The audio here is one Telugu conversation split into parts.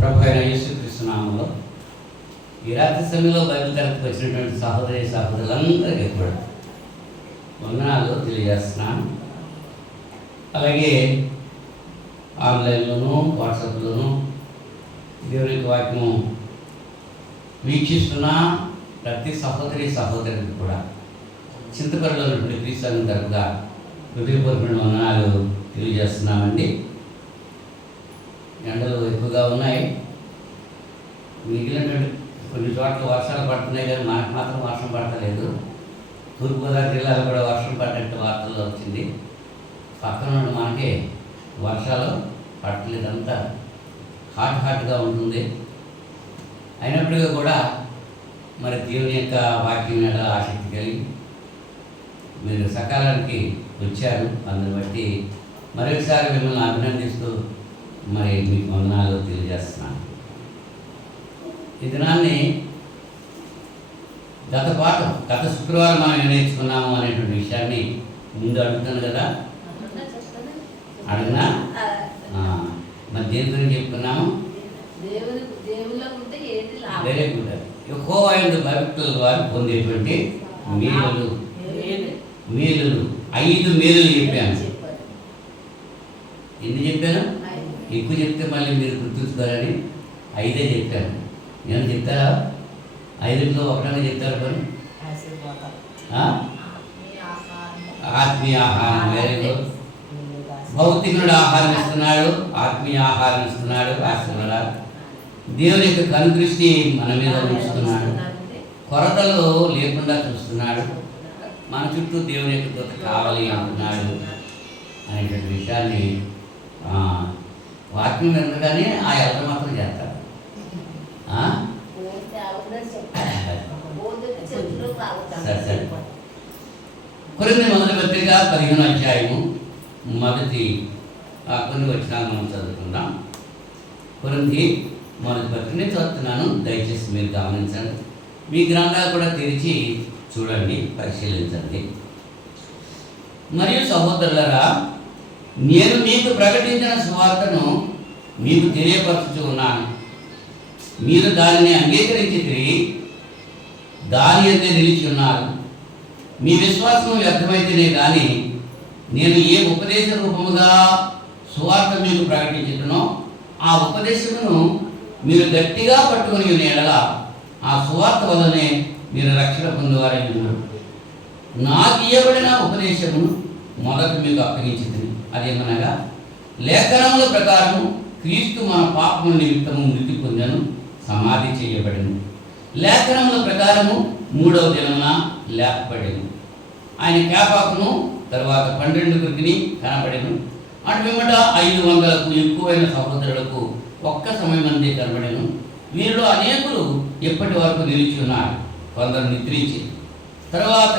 ప్రభు అయిన యేసుక్రీస్తు నామములో ఈ రాత్రి సమయంలో బైబిల్ తరగతికి వచ్చినటువంటి సహోదరులందరికీ కూడా వందనాలు తెలియజేస్తున్నాను. అలాగే ఆన్లైన్లోనూ వాట్సాప్లోనూ దేవుని యొక్క వాక్యం వీక్షిస్తున్న ప్రతి సహోదరికి కూడా చింతపల్లిలో ఉన్నటువంటి క్రీస్తు తరపుగా హృదయపూర్వకమైన వందనాలు తెలియజేస్తున్నామండి. ఎండలు ఎక్కువగా ఉన్నాయి. మిగిలినటువంటి కొన్ని చోట్ల వర్షాలు పడుతున్నాయి, కానీ మనకు మాత్రం వర్షం పడతలేదు. తూర్పుగోదావరి జిల్లాలో కూడా వర్షం పడ్డట్టు వార్తల్లో వచ్చింది. పక్కన నుండి మనకి వర్షాలు పడట్లేదు, అంతా హాట్గా ఉంటుంది. అయినప్పటికీ కూడా మరి దేవుని యొక్క వాక్యం మీద ఆసక్తి కలిగి మీరు సకాలానికి వచ్చారు. అందుని బట్టి మరొకసారి మిమ్మల్ని అభినందిస్తూ మరి మీకు వందనాలు తెలియజేస్తున్నాను. ఈ దినాన్ని గత శుక్రవారం మనం నేర్చుకున్నాము అనేటువంటి విషయాన్ని ముందు అడుగుతాను కదా, అడిగినా మరి దేని గురించి చెప్పుకున్నాము? Very good. యెహోవా యందు భక్తుల వారు పొందేటువంటి మేలులు 5 మేలులు చెప్పాను. ఎన్ని చెప్పాను? ఎక్కువ చెప్తే మళ్ళీ మీరు గుర్తుంచుకోవాలని 5 చెప్పాను. నేను చెప్తారా? 5లో ఒకటనే చెప్తారు. పని ఆత్మీయ ఆహారం. Very good. భౌతికుడు ఆహారం ఇస్తున్నాడు, ఆత్మీయ ఆహారం ఇస్తున్నాడు. ఆశీర్వాదాలు దేవుని యొక్క కనుదృష్టి మన మీద ఉంచుతున్నాడు. కొరతలు లేకుండా చూస్తున్నాడు. మన చుట్టూ దేవుని యొక్క దూత కావాలి అంటున్నాడు అనేటువంటి విషయాన్ని వాక్యం వినగానే ఆ ఎవరు మాత్రం చేస్తారు. సరే. కొరింథీ మొదటి పత్రిక 15వ అధ్యాయము మొదటి కొన్ని వచనాలు మనం చదువుకుందాం. కొరింథీ మొదటి పత్రికనే చదువుతున్నాను, దయచేసి మీరు గమనించండి. మీ గ్రంథాలు కూడా తెరిచి చూడండి, పరిశీలించండి. మరియు సహోదరులారా, నేను మీకు ప్రకటించిన సువార్తను మీకు తెలియపరచుచూ ఉన్నాను. మీరు దానిని అంగీకరించి తిరిగి దాని అంతే నిలిచి ఉన్నారు. మీ విశ్వాసం వ్యర్థమైతేనే కానీ నేను ఏ ఉపదేశ రూపముగా సువార్త మీకు ప్రకటించుతున్నో ఆ ఉపదేశమును మీరు గట్టిగా పట్టుకుని ఉన్న యెడల ఆ సువార్త వల్లనే మీరు రక్షణ పొందేవారై ఉన్నారు. నాకు ఇవ్వబడిన ఉపదేశమును మొదట మీకు అప్పగించింది. అదేమనగా, లేఖనముల ప్రకారము క్రీస్తు మన పాపము నిమిత్తము మృతి పొందెను, సమాధి చేయబడెను. లేఖనముల ప్రకారము 3వ దినమున లేపబడెను. ఆయన కేపాకును తర్వాత 12 కనబడెను. అటు వెంబట 500కు ఎక్కువైన సహోదరులకు ఒక్క సమయమందే కనబడెను. వీరిలో అనేకులు ఎప్పటి వరకు నిలిచి ఉన్నారు, కొందరు నిద్రించి. తర్వాత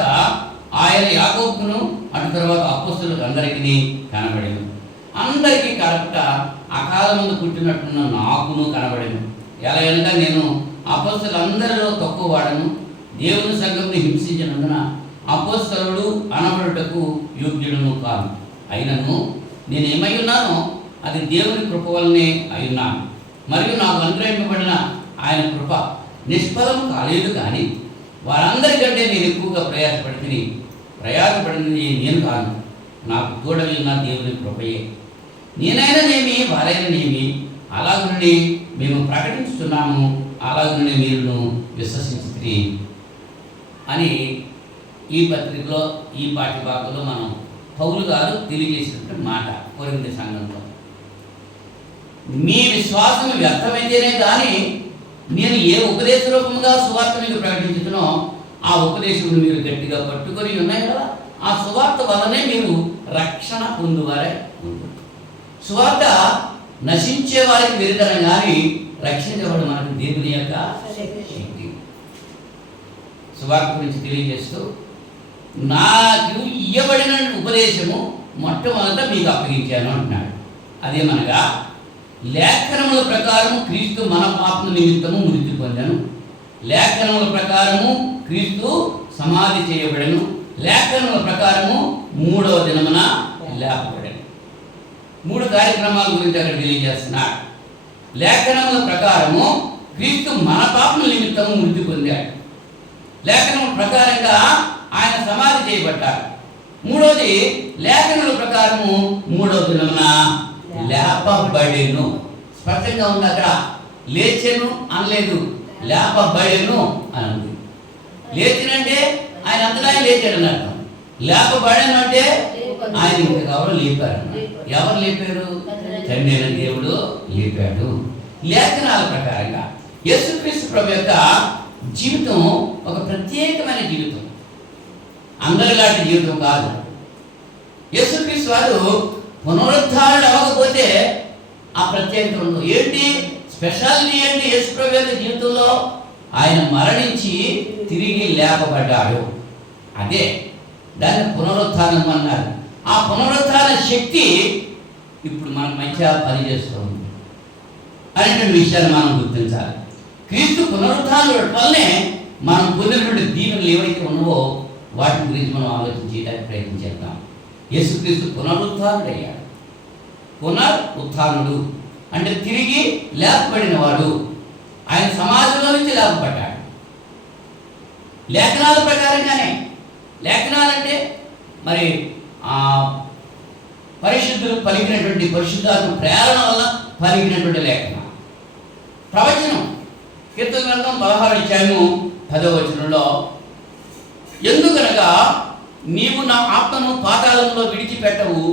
ఆయన యాకోబును అటు తర్వాత అపోస్తలులకు అందరికీ కనబడెను. అందరికీ కరెక్ట అకాలముందు పుట్టినట్టున్న నాకును కనబడెను. ఎలాగనగా నేను అపోస్తలులందరిలో తక్కువ వాడను, దేవుని సంఘంని హింసించినందున అపోస్తలుడు అనబడుటకు యోగ్యుడును కాను. అయినను నేను ఏమై ఉన్నానో అది దేవుని కృప వల్లనే అయ్యున్నాను. మరియు నాకు అనుగ్రహింపబడిన ఆయన కృప నిష్ఫలం కాలేదు. కానీ వారందరికంటే నేను ఎక్కువగా ప్రయాసపడింది నేను కాను, నాకు తోడలిన దేవుని కృపయే. నేనైనానేమి వారైనానేమి అలాగునే మేము ప్రకటించుతున్నాము, అలాగునే మీరు విశ్వసించి అని ఈ పత్రికలో ఈ పాఠ్యభాగంలో మనం పౌలు గారు తెలియజేసినటువంటి మాట కొరింథీ సంఘంలో. మీ విశ్వాసం వ్యర్థమైతేనే కానీ నేను ఏ ఉపదేశ రూపంగా సువార్త మీకు ప్రకటించుతున్నో ఆ ఉపదేశం మీరు గట్టిగా పట్టుకొని ఉన్నాయి కదా, ఆ సువార్త వల్లనే మీరు రక్షణ పొందువారే. సువార్త నశించే వారికి వెళ్తాను, కానీ రక్షించబడి మనకు దేవుని యొక్క శక్తి. సువార్త గురించి తెలియజేస్తూ, నాకు ఇవ్వబడిన ఉపదేశము మొట్టమొదట మీకు అప్పగించాను అంటున్నాడు. అదేమనగా, లేఖనముల ప్రకారము క్రీస్తు మన పాపము నిమిత్తము మృతి పొందెను, లేఖనముల ప్రకారము క్రీస్తు సమాధి చేయబడెను, లేఖనముల ప్రకారము 3వ దినమున లేపబడెను. 3 కార్యక్రమాల గురించి అక్కడ తెలియజేస్తున్నాడు. లేఖనముల ప్రకారము క్రీస్తు మన పాపముల నిమిత్తము మృతి పొందాడు. లేఖనముల ప్రకారంగా ఆయన సమాధి చేయబడ్డాడు. మూడవది లేఖనముల ప్రకారము మూడవ దినమున లేపబడెను. స్పష్టంగా ఉంది, అక్కడ లేచెను అనలేదు, లేపబడెను అని ఉంది. లేచినంటే ఆయన అంతటా లేచాడు అని అర్థం. లేపబడెను అంటే ఆయన ఇంకెవరు లేపారు. ఎవరు లేపారు? తండ్రి అయిన దేవుడు లేపాడు. లేఖనాల ప్రకారంగా యేసుక్రీస్తు ప్రభు యొక్క జీవితం ఒక ప్రత్యేకమైన జీవితం, అందరిలాంటి జీవితం కాదు. యేసుక్రీస్తు వారు పునరుద్ధారణ అవ్వకపోతే ఆ ప్రత్యేకత ఉండదు. ఏంటి స్పెషాలిటీ? ఏంటి యేసు ప్రభు యొక్క జీవితంలో? ఆయన మరణించి తిరిగి లేపబడ్డాడు. అదే దాన్ని పునరుత్థానం అన్నారు. ఆ పునరుత్థాన శక్తి ఇప్పుడు మన మధ్య పనిచేస్తుంది అనేటువంటి విషయాన్ని మనం గుర్తించాలి. క్రీస్తు పునరుత్థానం వల్లనే మనం పొందినటువంటి దీవెనలు ఏవైతే ఉన్నావో వాటి గురించి మనం ఆలోచించడానికి ప్రయత్నం చేద్దాం. యేసుక్రీస్తు పునరుత్థానుడు అయ్యాడు. పునరుత్థానుడు అంటే తిరిగి లేపబడినవాడు. ఆయన సమాజంలో నుంచి లేపబడ్డాడు. లేఖనాల ప్రకారంగానే. లేఖనాలంటే మరి పరిశుద్ధులు పలికినటువంటి పరిశుద్ధాత్మ ప్రేరణ వల్ల పలికినటువంటి లేఖన. ప్రవచనం కీర్తన గ్రంథం 16:10 ఎందుకనగా నీవు నా ఆత్మను పాతాళంలో విడిచిపెట్టవు,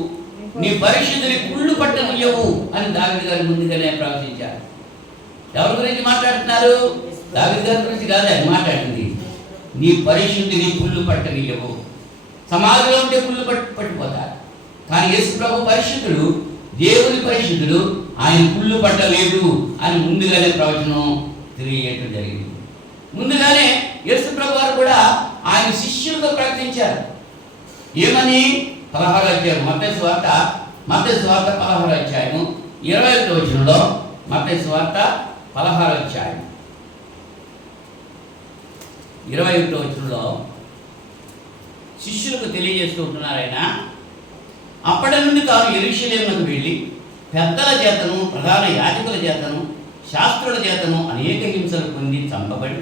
నీ పరిశుద్ధుని కుళ్ళు పట్టనియ్యవు అని దావీదు గారి ముందుగానే ప్రవచించారు. ఎవరి గురించి మాట్లాడుతున్నారు? దావీదు గారి గురించి కాదు ఆయన మాట్లాడింది. నీ పరిశుద్ధిని కుళ్ళు పట్టనియ్యవు. సమాజంలో ఉంటే కుళ్ళు పట్టిపోతారు. కానీ యేసు ప్రభు పరిశుద్ధుడు, దేవుని పరిశుద్ధుడు, ఆయన కుళ్ళు పట్టలేదు అని ముందుగానే ప్రవచనం తెలియజేయడం జరిగింది. ముందుగానే యేసు ప్రభు వారు కూడా ఆయన శిష్యులతో ప్రకటించారు. ఏమని? 16వ అధ్యాయం మత్తయి సువార్త 16వ అధ్యాయము 21వ వచనంలో, మత్తయి సువార్త 16వ అధ్యాయం 21వ వచనంలో శిష్యులకు తెలియజేస్తూ ఉంటున్నారు ఆయన. అప్పటి నుండి తాను యెరూషలేమునకు వెళ్ళి పెద్దల చేతను, ప్రధాన యాజకుల చేతను, శాస్త్రుల చేతను అనేక హింసలు పొంది చంపబడి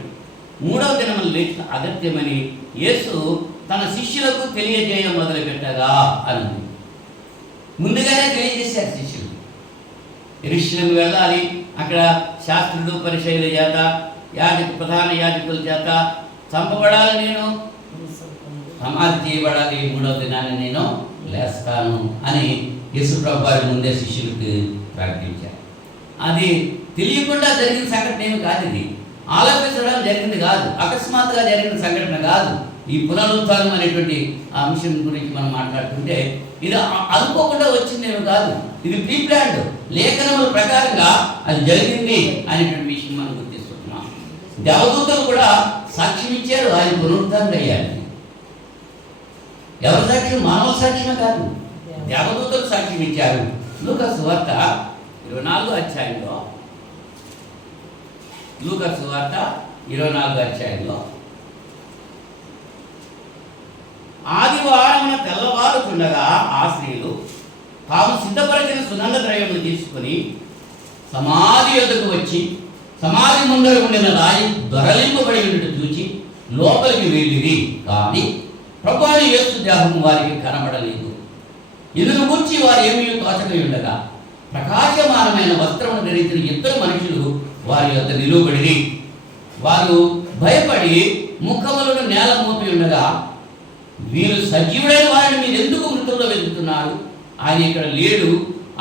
3వ దినమున లేచిన అగత్యమని యేసు తన శిష్యులకు తెలియజేయ మొదలుపెట్టగా అని ముందుగానే తెలియజేశారు శిష్యులు. యెరూషలేము వెళ్ళాలి, అక్కడ శాస్త్రులు పరిసయ్యుల చేత, ప్రధాన యాజకుల చేత చంపబడాలి, నేను సమాధి చేయబడాలి, 3వ దినాన్ని నేను లేస్తాను అని యేసు ప్రభు వారి ముందే శిష్యులకు ప్రకటించారు. అది తెలియకుండా జరిగిన సంఘటన ఏమి కాదు. ఇది ఆలోచించడం జరిగింది కాదు, అకస్మాత్తుగా జరిగిన సంఘటన కాదు. ఈ పునరుత్థానం అనేటువంటి ఆ అంశం గురించి మనం మాట్లాడుతుంటే ఇది అనుకోకుండా వచ్చిందేమి కాదు. ఇది ప్రీ ప్లాన్డ్, లేఖనముల ప్రకారంగా అది జరిగింది అనేటువంటి విషయం మనం గుర్తిస్తున్నాం. దేవదూతలు కూడా సాక్ష్యం ఇచ్చారు ఆయన పునరుత్థానం అయ్యారు. ఎవరి సాక్ష్యం? మానవ సాక్ష్యమే కాదు, దేవదూతలు సాక్ష్యం ఇచ్చారు. లూకా సువార్త 24వ అధ్యాయంలో, లూకా సువార్త 24వ అధ్యాయంలో ఆదివారమున తెల్లవారుచుండగా ఆ స్త్రీలు తాము సిద్ధపరిచిన సుగంధ ద్రవ్యములు తీసుకుని సమాధి యొద్దకు వచ్చి సమాధి ముందర ఉండిన రాయి దొరలింపబడి ఉన్నట్టు చూచి లోపలికి వెళ్ళిరి. కానీ ప్రభువైన యేసు దేహము వారికి కనబడలేదు. ఇందును గురించి వారు ఏమీ తోచకై ఉండగా ప్రకాశమానమైన వస్త్రమును ధరించిన 2 మనుషులు వారి యొద్ద నిలువబడిరి. వారు భయపడి ముఖములను నేల మోపి ఉండగా, వీరు సజీవుడైన వారిని మీరు ఎందుకు మృతుల్లో వెతుకుతున్నారు? ఆయన ఇక్కడ లేడు,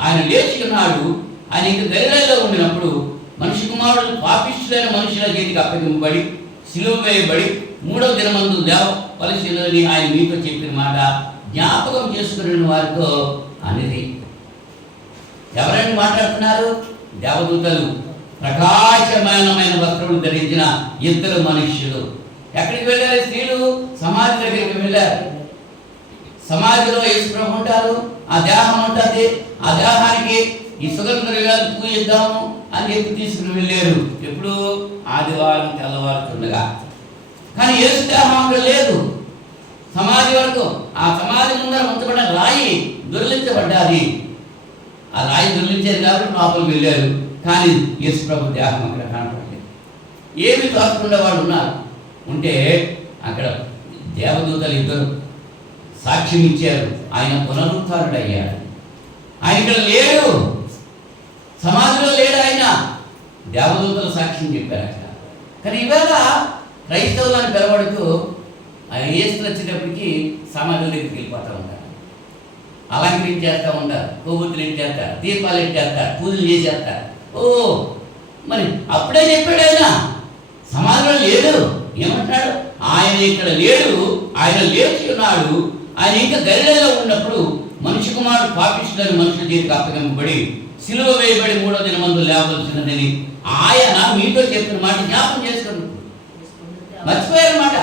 ఆయన లేచి ఉన్నాడు. ఆయన ఇంక గలిలయలో ఉండినప్పుడు మనిషి కుమారుడు పాపిష్ఠులైన మనుషుల చేతికి అప్పగింపబడి సిలువ వేయబడి 3వ దినమందు లేవవలసినదని ఆయన మీతో చెప్పిన మాట జ్ఞాపకం చేసుకున్న వారితో అనేది. ఎవరైనా మాట్లాడుతున్నారు? దేవదూతలు, ప్రకాశమానమైన వస్త్రములు ధరించిన 2 మనుష్యులు. ఎక్కడికి వెళ్ళారు? స్త్రీలు సమాధి దగ్గరికి వెళ్ళారు. సమాధిలో యేసు ప్రభు ఉంటారు, ఆ దేహం ఉంటుంది. ఆ దేహానికి ఈ సుగంధ ద్రవ్యాలు పూజిద్దాము అని చెప్పి తీసుకుని వెళ్ళారు. ఎప్పుడు? ఆదివారం తెల్లవారుతుండగా. కానీ యేసు దేహం అక్కడ లేదు. సమాధి వరకు ఆ సమాధి ముందర ఉంచబడిన రాయి దొరిలించబడ్డాది. ఆ రాయి దొరికించారు కాబట్టి లోపలికి వెళ్ళారు. కానీ యేసు ప్రభు దేహం అక్కడ కనపడలేదు. ఏమి తోచకుండా వాళ్ళు ఉన్నారు. ఉంటే అక్కడ దేవదూతలు ఇద్దరు సాక్ష్యం ఇచ్చారు, ఆయన పునరుత్థానుడు అయ్యాడు. ఆయన ఇక్కడ లేడు, సమాధిలో లేడు ఆయన. దేవదూతలు సాక్ష్యం చెప్పారు అక్కడ. కానీ ఇవాళ క్రైస్తవులను పిలవడుతూ ఆయన యేసు వచ్చేటప్పటికి సమాధుల దగ్గరికి వెళ్ళిపోతూ ఉంటారు, అలంకరించేస్తూ ఉంటారు, కొవ్వొత్తులు ఎట్టేస్తారు, దీపాలు ఎట్టేస్తారు, పూజలు చేసేస్తారు. ఓ మరి అప్పుడే చెప్పాడు ఆయన సమాధిలో లేడు. ఏమంటున్నాడు? ఆయన ఇక్కడ లేడు, ఆయన లేచి ఉన్నాడు. ఆయన ఇంకా గలిలయలో ఉన్నప్పుడు మనిషి కుమారుడు పాపిష్ఠులని మనుషుల చేతికి అప్పగింపబడి సిలువ వేయబడి 3వ దినమందు లేవవలసినదని ఆయన మీతో చెప్పిన మాట జ్ఞాపకం చేసుకున్నారు. మర్చిపోయారు మాట.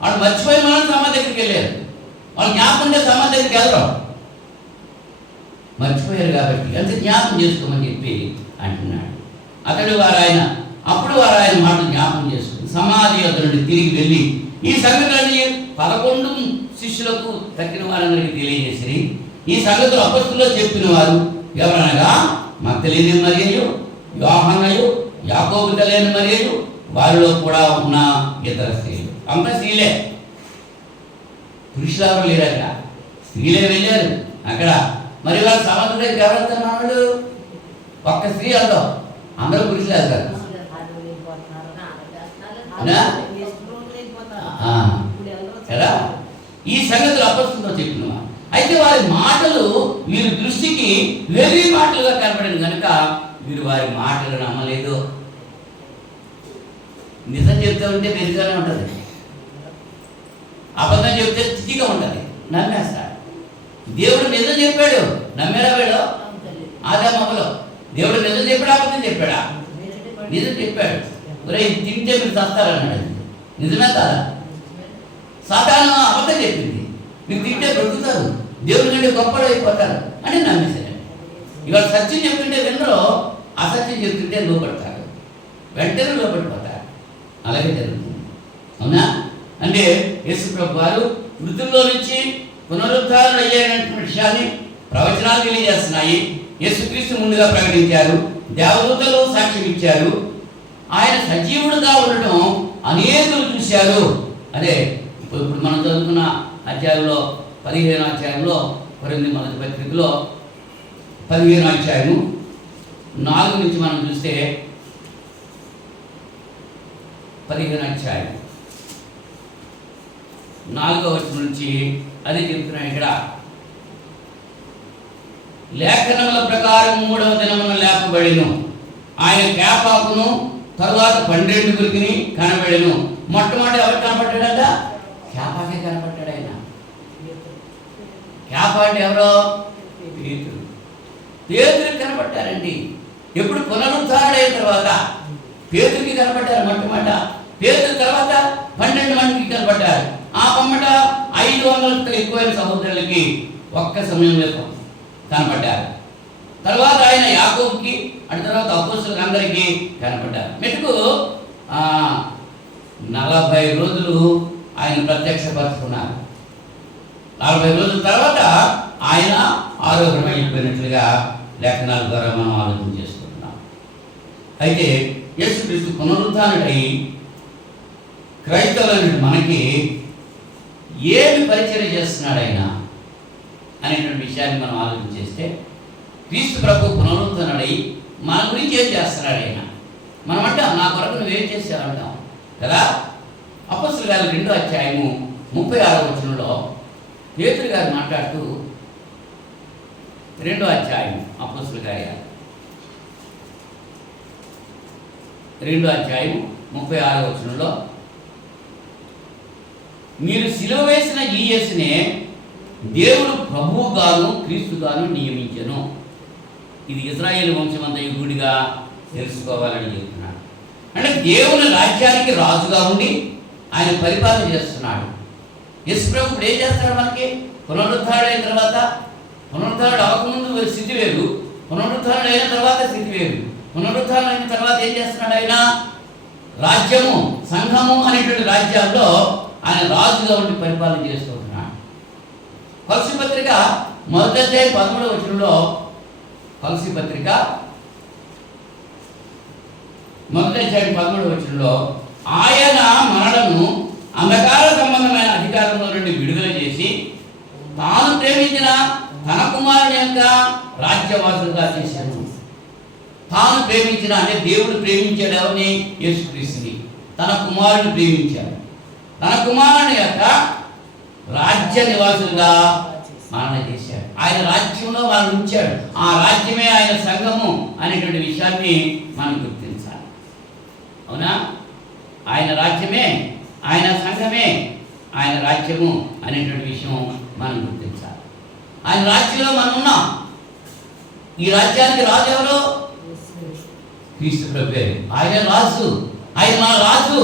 వాళ్ళు మర్చిపోయి మనం సమాధి దగ్గరికి వెళ్ళారు. వాళ్ళు జ్ఞాపకం చేసి సమాధి దగ్గరికి వెళ్ళరు, మర్చిపోయారు. కాబట్టి అంతే జ్ఞాపకం చేసుకోమని చెప్పి అంటున్నాడు. అప్పుడు వారు ఆయన మాట జ్ఞాపకం చేసుకుని సమాధి వద్ద నుండి తిరిగి వెళ్ళి ఈ సంగతులన్నీ 11 శిష్యులకు తక్కిన వారందరికీ తెలియజేసి, ఈ సంగతులు అపొస్తలులో చెప్పిన వారు ఎవరనగా మగ్దలేనే మరియు, యోహానయు, యాకోబు తల్లి మరియు, వారిలో కూడా ఉన్న ఇతర స్త్రీలు. అంత స్త్రీలే, పురుషులు ఎవరు లేరట, స్త్రీలే వెళ్ళారు అక్కడ. మరి వాళ్ళు సమాధి దగ్గరికి ఎవరు వెళ్తున్నారు? ఒక్క స్త్రీ వెళ్తాం, అందరూ పురుషులు వెళ్తారు కదా. ఈ సంగతులు అపొస్తలులో చెప్పిన అయితే వారి మాటలు వీరి దృష్టికి వెర్రి మాటలుగా కనపడింది కనుక వీరు వారి మాటలు నమ్మలేదు. నిజం చెప్తూ ఉంటే వెర్రిగానే ఉంటుంది, అబద్ధం చెప్తే స్థితిగా ఉంటుంది, నమ్మేస్తాడు. దేవుడు నిజం చెప్పాడు, నమ్మేడా వీడు? ఆదామలో దేవుడు నిజం చెప్పాడా అబద్ధం చెప్పాడా? నిజం చెప్పాడు. ఒరే తింటే మీరు చస్తారన్నాడు, నిజమే కాదా? సాతాను అబద్ధం చెప్పింది, మీరు తింటే బ్రతుకుతారు, దేవుడి కంటే గొప్పలు అయిపోతారు అని నమ్మేశాడు. ఇవాళ సత్యం చెప్తుంటే వినరో, అసత్యం చెప్తుంటే లోపడతారు, వెంటనే లోపడిపోతారు. అలాగే జరుగుతుంది, అవునా? అంటే యేసు ప్రభు వారు మృతుల్లో నుంచి పునరుద్ధారణ అయ్యారనేటువంటి విషయాన్ని ప్రవచనాలు తెలియజేస్తున్నాయి. యేసుక్రీస్తు ముందుగా ప్రకటించారు, దేవదూతలు సాక్ష్యం ఇచ్చారు, ఆయన సజీవుడుగా ఉండడం అనేకులు చూశారు. అదే ఇప్పుడు మనం చదువుకున్న అధ్యాయంలో 15వ అధ్యాయంలో కొరింథీ మొదటి పత్రికలో 15వ అధ్యాయము 4 నుంచి మనం చూస్తే 15వ అధ్యాయం 4వ వచనం నుంచి అదే చెప్తున్నాను ఇక్కడ. లేఖనముల ప్రకారం 3వ దినమున లేపబడిను, ఆయన కేపాకును తరువాత 12 కనబడెను. మొట్టమొదటి ఎవరు కనపడ్డాడట? కేపాకే కనపడ్డాడు ఆయన. కేప అంటే ఎవరో? పేతురికి కనపడ్డారండి. ఎప్పుడు పునరుద్ధారుడైన తర్వాత పేతురికి కనపడ్డారు మొట్టమొదట. పేతురు తర్వాత 12 మందికి కనపడ్డారు. ఆ పమ్మట 500 ఎక్కువైన సహోదరులకి ఒక్క సమయంలో కనపడ్డారు. తర్వాత ఆయన యాకోబుకి, అటు తర్వాత అపోస్తలులకు అందరికీ కనపడ్డారు. మెటుకు 40 రోజులు ఆయన ప్రత్యక్షపరుచుకున్నారు. 40 రోజుల తర్వాత ఆయన ఆరోగ్యమైపోయినట్లుగా లేఖనాల ద్వారా మనం ఆలోచన చేసుకుంటున్నాం. అయితే యేసుక్రీస్తు పునరుద్ధానుడై క్రైస్తవులైన మనకి ఏమి పరిచయం చేస్తున్నాడు ఆయన అనేటువంటి విషయాన్ని మనం ఆలోచన చేస్తే, క్రీస్తు ప్రభు పునరుద్ధరణై మన గురించి ఏం చేస్తున్నాడు ఆయన? మనం అంటాం, నా కొరకు నువ్వేం చేశావు అంటాం కదా. అపొస్తలుల కార్యాలు 2వ అధ్యాయము 36వ వచనంలో పేతురు గారు మాట్లాడుతూ, 2వ అధ్యాయం అపొస్తలుల కార్యాలు 2వ అధ్యాయం 36వ వచనంలో, మీరు సిలువ వేసిన ఈ యేసునే దేవుడు ప్రభువుగాను క్రీస్తుగాను నియమించెను. ఇది ఇశ్రాయేలు వంశమంతా యూదుడిగా తెలుసుకోవాలని చెప్తున్నాడు. అంటే దేవుని రాజ్యానికి రాజుగా ఉండి ఆయన పరిపాలన చేస్తున్నాడు. యేసు ప్రభు ఇప్పుడు ఏం చేస్తాడు? మనకి పునరుద్ధారుడైన తర్వాత, పునరుద్ధారుడు అవ్వకముందు స్థితి వేరు, పునరుద్ధారుడు అయిన తర్వాత స్థితి వేరు. పునరుద్ధారణ అయిన తర్వాత ఏం చేస్తున్నాడు? ఆయన రాజ్యము, సంఘము అనేటువంటి రాజ్యాల్లో ఆయన రాజుగా ఉండి పరిపాలన చేస్తూ ఉంటున్నాడు. కొలస్సీ పత్రిక 1వ అధ్యాయం 13వ వచనంలో కొలస్సీ పత్రిక 1:13 ఆయన మనలను అంధకార సంబంధమైన అధికారంలో నుండి విడుదల చేసి తాను ప్రేమించిన తన కుమారుని యొక్క రాజ్యవాసులుగా చేశాను. తాను ప్రేమించిన అంటే దేవుడు ప్రేమించాడు ఎవరిని? యేసుక్రీస్తుని. తన కుమారుని ప్రేమించాడు. తన కుమారుని యొక్క రాజ్య నివాసులుగా మనల్ని చేశాడు. ఆయన రాజ్యంలో మనం ఉంచాడు. ఆ రాజ్యమే ఆయన సంఘము అనేటువంటి విషయాన్ని మనం గుర్తించాలి. అవునా? ఆయన రాజ్యమే, ఆయన సంఘమే, ఆయన రాజ్యము అనేటువంటి విషయం మనం గుర్తించాలి. ఆయన రాజ్యంలో మనం ఉన్నాం. ఈ రాజ్యానికి రాజు ఎవరు? క్రీస్తు ప్రభువే. ఆయన రాజు. ఆయన మన రాజు,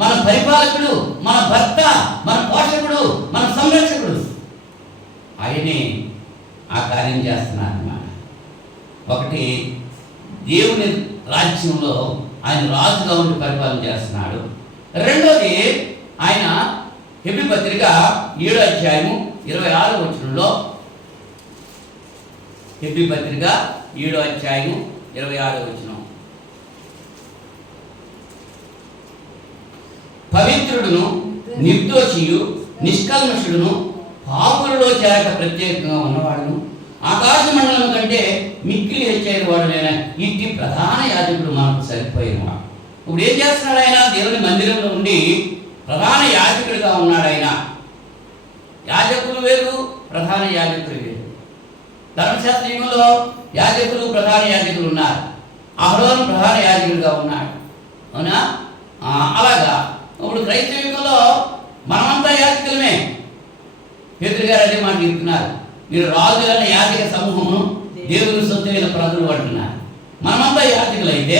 మన పరిపాలకుడు, మన భర్త, మన పోషకుడు, మన సంరక్షకుడు. ఆయనే ఆ కార్యం చేస్తున్నారు అన్నమాట. ఒకటి, దేవుని రాజ్యంలో ఆయన రాజుగా ఉండి పరిపాలన చేస్తున్నాడు. రెండోది, ఆయన హెబ్రీ పత్రిక 7:26 హెబ్రీ పత్రిక 7:26 పవిత్రుడును నిర్దోషియు నిష్కల్మషుడును పాపులలో చేరక ప్రత్యేకంగా ఉన్నవాడును ఆకాశ మండలం కంటే మిక్కిలి హెచ్చైన వాడునైన ఇట్టి ప్రధాన యాజకుడు మనకు సరిపోయినవాడు. ఇప్పుడు ఏం చేస్తున్నాడు ఆయన? దేవుని మందిరంలో ఉండి ప్రధాన యాజకుడిగా ఉన్నాడు. ఆయన యాజకులు వేరు, ప్రధాన యాజకులు వేరు. ధర్మశాస్త్ర యుగంలో యాజకులు, ప్రధాన యాజకులు ఉన్నారు. అహరోను ప్రధాన యాజకుడిగా ఉన్నాడు. అవునా? అలాగా ఇప్పుడు క్రైస్తవ యుగంలో మనమంతా యాజకులమే. పేతురు గారు అదే మాట చెప్తున్నారు. మీరు రాజులైన యాజక సమూహమును దేవుని సొత్తైన ప్రజలు అంటున్నారు. మనమంతా యాజకులు అయితే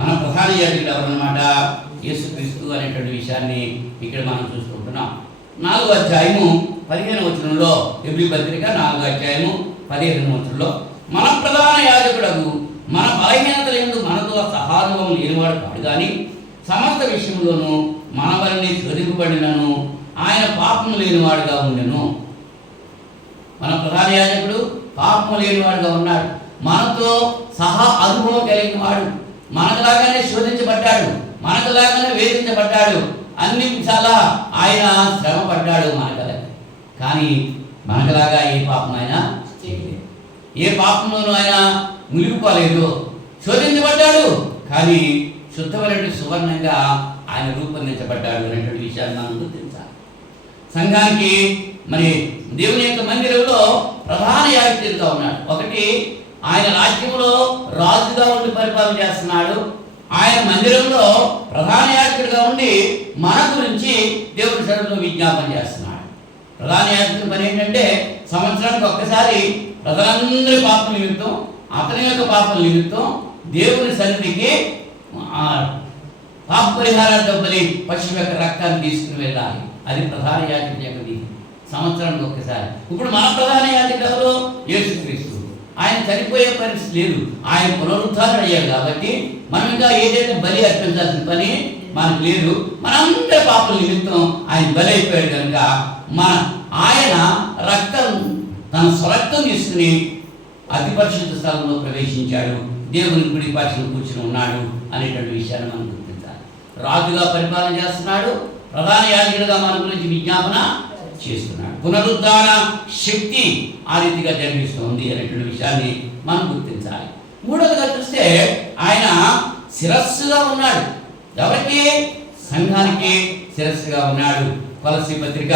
మన ప్రధాన యాజకుడు ఎవరన్నమాట? యేసుక్రీస్తు అనేటువంటి విషయాన్ని ఇక్కడ మనం చూసుకుంటున్నాం. 4:15 హెబ్రీ పత్రిక 4:15 మన ప్రధాన యాజకుడకు మన బలహీనతల యందు మనతో సహానుభవం లేనివాడు కాడు కానీ సమస్త విషయంలోనూ మన వలనే చొదింపబడినను ఆయన పాపము లేనివాడుగా ఉండెను. మన ప్రధాన యాజకుడు పాపము లేనివాడుగా ఉన్నాడు. మనతో సహా అనుభవం కలిగిన వాడు. మనకులాగానే శోధించబడ్డాడు, మనకులాగానే వేధించబడ్డాడు, అన్ని చాలా ఆయన శ్రమ పడ్డాడు మనకలా. కానీ మనకులాగా ఏ పాపం ఆయన చేయలేదు. ఏ పాపంలోనూ ఆయన మునిగిపోలేదు. శోధించబడ్డాడు కానీ శుద్ధమైనటువంటి సువర్ణంగా ఆయన రూపొందించబడ్డాడు అనేటువంటి విషయాన్ని మనం గుర్తించాలి. సంఘానికి మరి దేవుని యొక్క మందిరంలో ప్రధాన యాజకుడిగా ఉన్నాడు. ఒకటి, ఆయన రాజ్యంలో రాజుగా ఉండి పరిపాలన చేస్తున్నాడు. ఆయన మందిరంలో ప్రధాన యాజకుడిగా ఉండి మన గురించి దేవుని సన్నిధిలో విజ్ఞాపన చేస్తున్నాడు. ప్రధాన యాజకుడి పని ఏంటంటే సంవత్సరానికి ఒక్కసారి ప్రజలందరి పాపం నిమిత్తం, అతని యొక్క పాపం నిమిత్తం దేవుని సన్నిధికి పాప పరిహారార్థం పశువు యొక్క రక్తాన్ని తీసుకుని వెళ్ళాలి. అది ప్రధాన యాజకుడి యొక్క విధి. సంవత్సరానికి ఒక్కసారి. ఇప్పుడు మన ప్రధాన యాజకుడు ఎవరు? యేసుక్రీస్తు. ఆయన చనిపోయే పరిస్థితి లేదు. ఆయన పునరుద్ధారణ అయ్యాడు కాబట్టి మనం ఇంకా ఏదైతే బలి అర్పించాల్సిన పని మనకు లేదు. మనందరి పాపల నిమిత్తం ఆయన బలి అయిపోయాడు కనుక ఆయన రక్తం, తన స్వరక్తం తీసుకుని అతి పరిశుద్ధ స్థలంలో ప్రవేశించాడు. దేవుని కుడి పక్షం కూర్చుని ఉన్నాడు అనేటువంటి విషయాన్ని మనం గుర్తించాలి. రాజుగా పరిపాలన చేస్తున్నాడు. ప్రధాన యాజకుడిగా మన గురించి విజ్ఞాపన చేస్తున్నాడు. పునరుద్ధాన శక్తి ఆ రీతిగా జరిగిస్తుంది అనేటువంటి విషయాన్ని మనం గుర్తించాలి. మూడవదిగా చూస్తే ఆయన శిరస్సుగా ఉన్నాడు. ఎవరికి? సంఘానికి శిరస్సుగా ఉన్నాడు. కొలస్సీ పత్రిక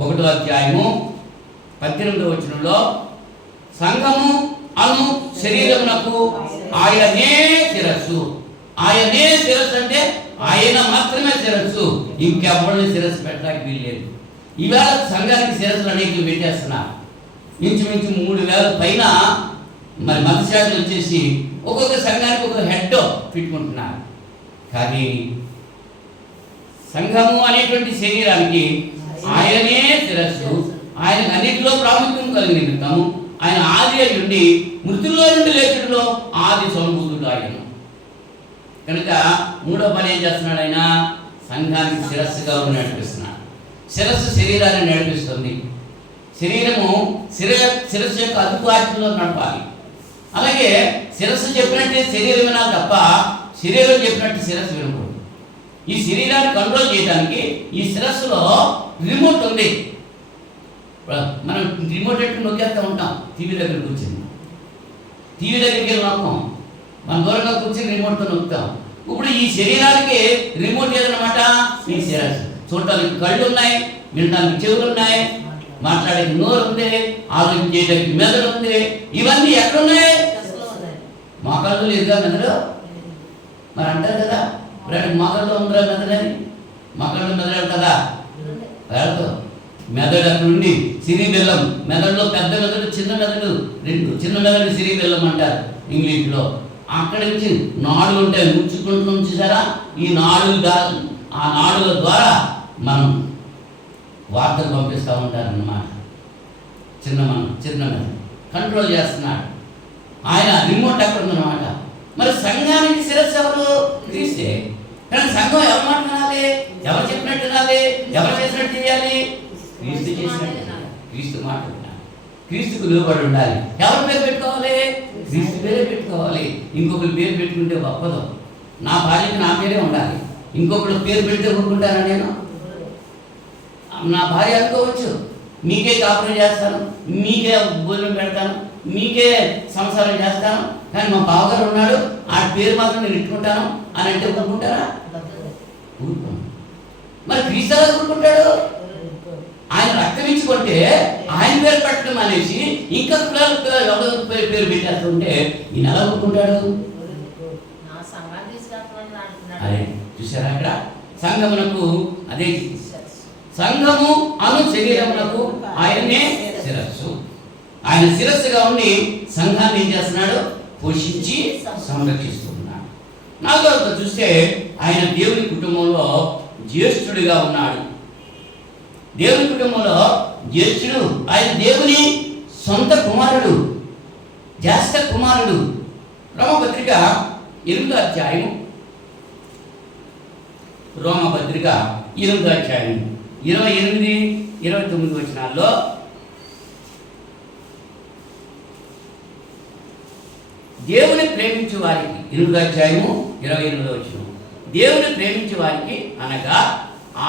1:18 సంఘము అను శరీరమునకు ఆయనే శిరస్సు. ఆయనే శిరస్సు అంటే ఆయన మాత్రమే శిరస్సు, ఇంకెవరిని శిరస్సు పెట్టడానికి వీల్లేదు. ఈవేళ సంఘానికి శిరస్సులు అనేకలు పెట్టేస్తున్నారు. ఇంచుమించు 3,000 పైన మరి మతశాఖలు వచ్చేసి ఒక్కొక్క సంఘానికి ఒక హెడ్ పెట్టుకుంటున్నారు. కానీ సంఘము అనేటువంటి శరీరానికి ఆయనే శిరస్సు. ఆయన అన్నింటిలో ప్రాముఖ్యం కలిగిన నిమిత్తము ఆయన ఆది అయి ఉండి మృతుల్లో నుండి లేచుడులో ఆది సంభూతుడు ఆయన కనుక మూడో పని ఏం చేస్తున్నాడు? ఆయన సంఘానికి శిరస్సుగా నడిపిస్తున్నాడు. శిరస్సు శరీరాన్ని నడిపిస్తుంది. శరీరము శిరస్సు యొక్క అదుపాటులో నడపాలి. అలాగే శిరస్సు చెప్పినట్టే శరీరం వినాలి తప్ప శరీరం చెప్పినట్టు శిరస్సు వినకూడదు. ఈ శరీరాన్ని కంట్రోల్ చేయడానికి ఈ శిరస్సులో రిమోట్ ఉంది. మనం రిమోట్ ఎట్టు నొక్కేస్తూ ఉంటాం. టీవీ దగ్గర కూర్చుని టీవీ దగ్గరికి వెళ్ళి నొక్కం, మన దూరంగా కూర్చొని రిమోట్తో నొక్కుతాం. ఇప్పుడు ఈ శరీరానికి రిమోట్ ఏదన్నమాట ఈ శిరస్సు. చూడటానికి కళ్ళు ఉన్నాయి, వినడానికి చెవులు ఉన్నాయి, మాట్లాడేకి నోరు ఉంది, ఆలోచన చేయడానికి మెదడు ఉంది. ఇవన్నీ ఎక్కడున్నాయి? మోకాళ్ళు లేదుగా మెదడు. మరి అంటారు కదా ఇప్పుడు మోకాళ్ళు ఉందిరా మెదడు అని. మోకాళ్ళు మెదడు కదా వెళ్తూ మెదడు అక్కడ ఉండి సిరిబెల్లం, మెదడులో పెద్ద మెదడు చిన్న మెదడు రెండు, చిన్న మెదడు సిరిబెల్లం అంటారు ఇంగ్లీష్లో. అక్కడి నుంచి నాడులు ఉంటాయి, ముచ్చుకుంటూ ఉంచేసారా ఈ నాడులు, ఆ నాడుల ద్వారా మనం వార్తలు పంపిస్తూ ఉంటారన్నమాట. చిన్న మెదడు కంట్రోల్ చేస్తున్నాడు ఆయన, రిమోట్ అక్కడ ఉందన్నమాట. మరి సంఘానికి శిరస్సు ఎవరు? క్రీస్తే. కానీ సంఘం ఎవరి మాట వినాలి? ఎవరు చెప్పినట్టు వినాలి? ఎవరు చేసినట్టు చేయాలి? క్రీస్తు చేసినట్టు, క్రీస్తు మాట వినాలి, క్రీస్తుకు విలువబడి ఉండాలి. ఎవరి పేరు పెట్టుకోవాలి? క్రీస్తు పేరే పెట్టుకోవాలి. ఇంకొకరి పేరు పెట్టుకుంటే గొప్పదు. నా భార్యకి నా పేరే ఉండాలి. ఇంకొకరు పేరు పెడితే ఊరుకుంటానా నేను? నా భార్య అనుకోవచ్చు, మీకే కాపురం చేస్తాను, మీకే భోజనం పెడతాను, మీకే సంసారం చేస్తాను, కానీ మా బావగారు ఉన్నాడు ఆ పేరు మాత్రం నేను ఇట్టుకుంటాను అని అంటే ఊరుకుంటారా? ఊరుకోను. మరి క్రీస్తు ఎలా ఊరుకుంటాడు? ఆయన రక్తమించుకుంటే ఆయన పేరు పెట్టడం అనేసి ఇంకా ఎవరో పేరు పెట్టేస్తుంటే ఈయన ఎలా ఊరుకుంటాడు? అదే చూసారా అక్కడ సంఘమునకు, అదే సంఘము అను శరీరమునకు ఆయనే శిరస్సు. ఆయన శిరస్సుగా ఉండి సంఘాన్ని ఏం చేస్తున్నాడు? పోషించి సంరక్షిస్తున్నాడు. నాలుగో చూస్తే ఆయన దేవుని కుటుంబంలో జ్యేష్ఠుడిగా ఉన్నాడు. దేవుని కుటుంబంలో జ్యేష్ఠుడు, ఆయన దేవుని సొంత కుమారుడు, జ్యేష్ఠ కుమారుడు. రోమపత్రిక 8వ అధ్యాయం, రోమపత్రిక 8వ అధ్యాయం 28, 29 వచనాల్లో దేవుని ప్రేమించే వారికి, 8వ అధ్యాయము 28వ వచనం, దేవుని ప్రేమించే వారికి అనగా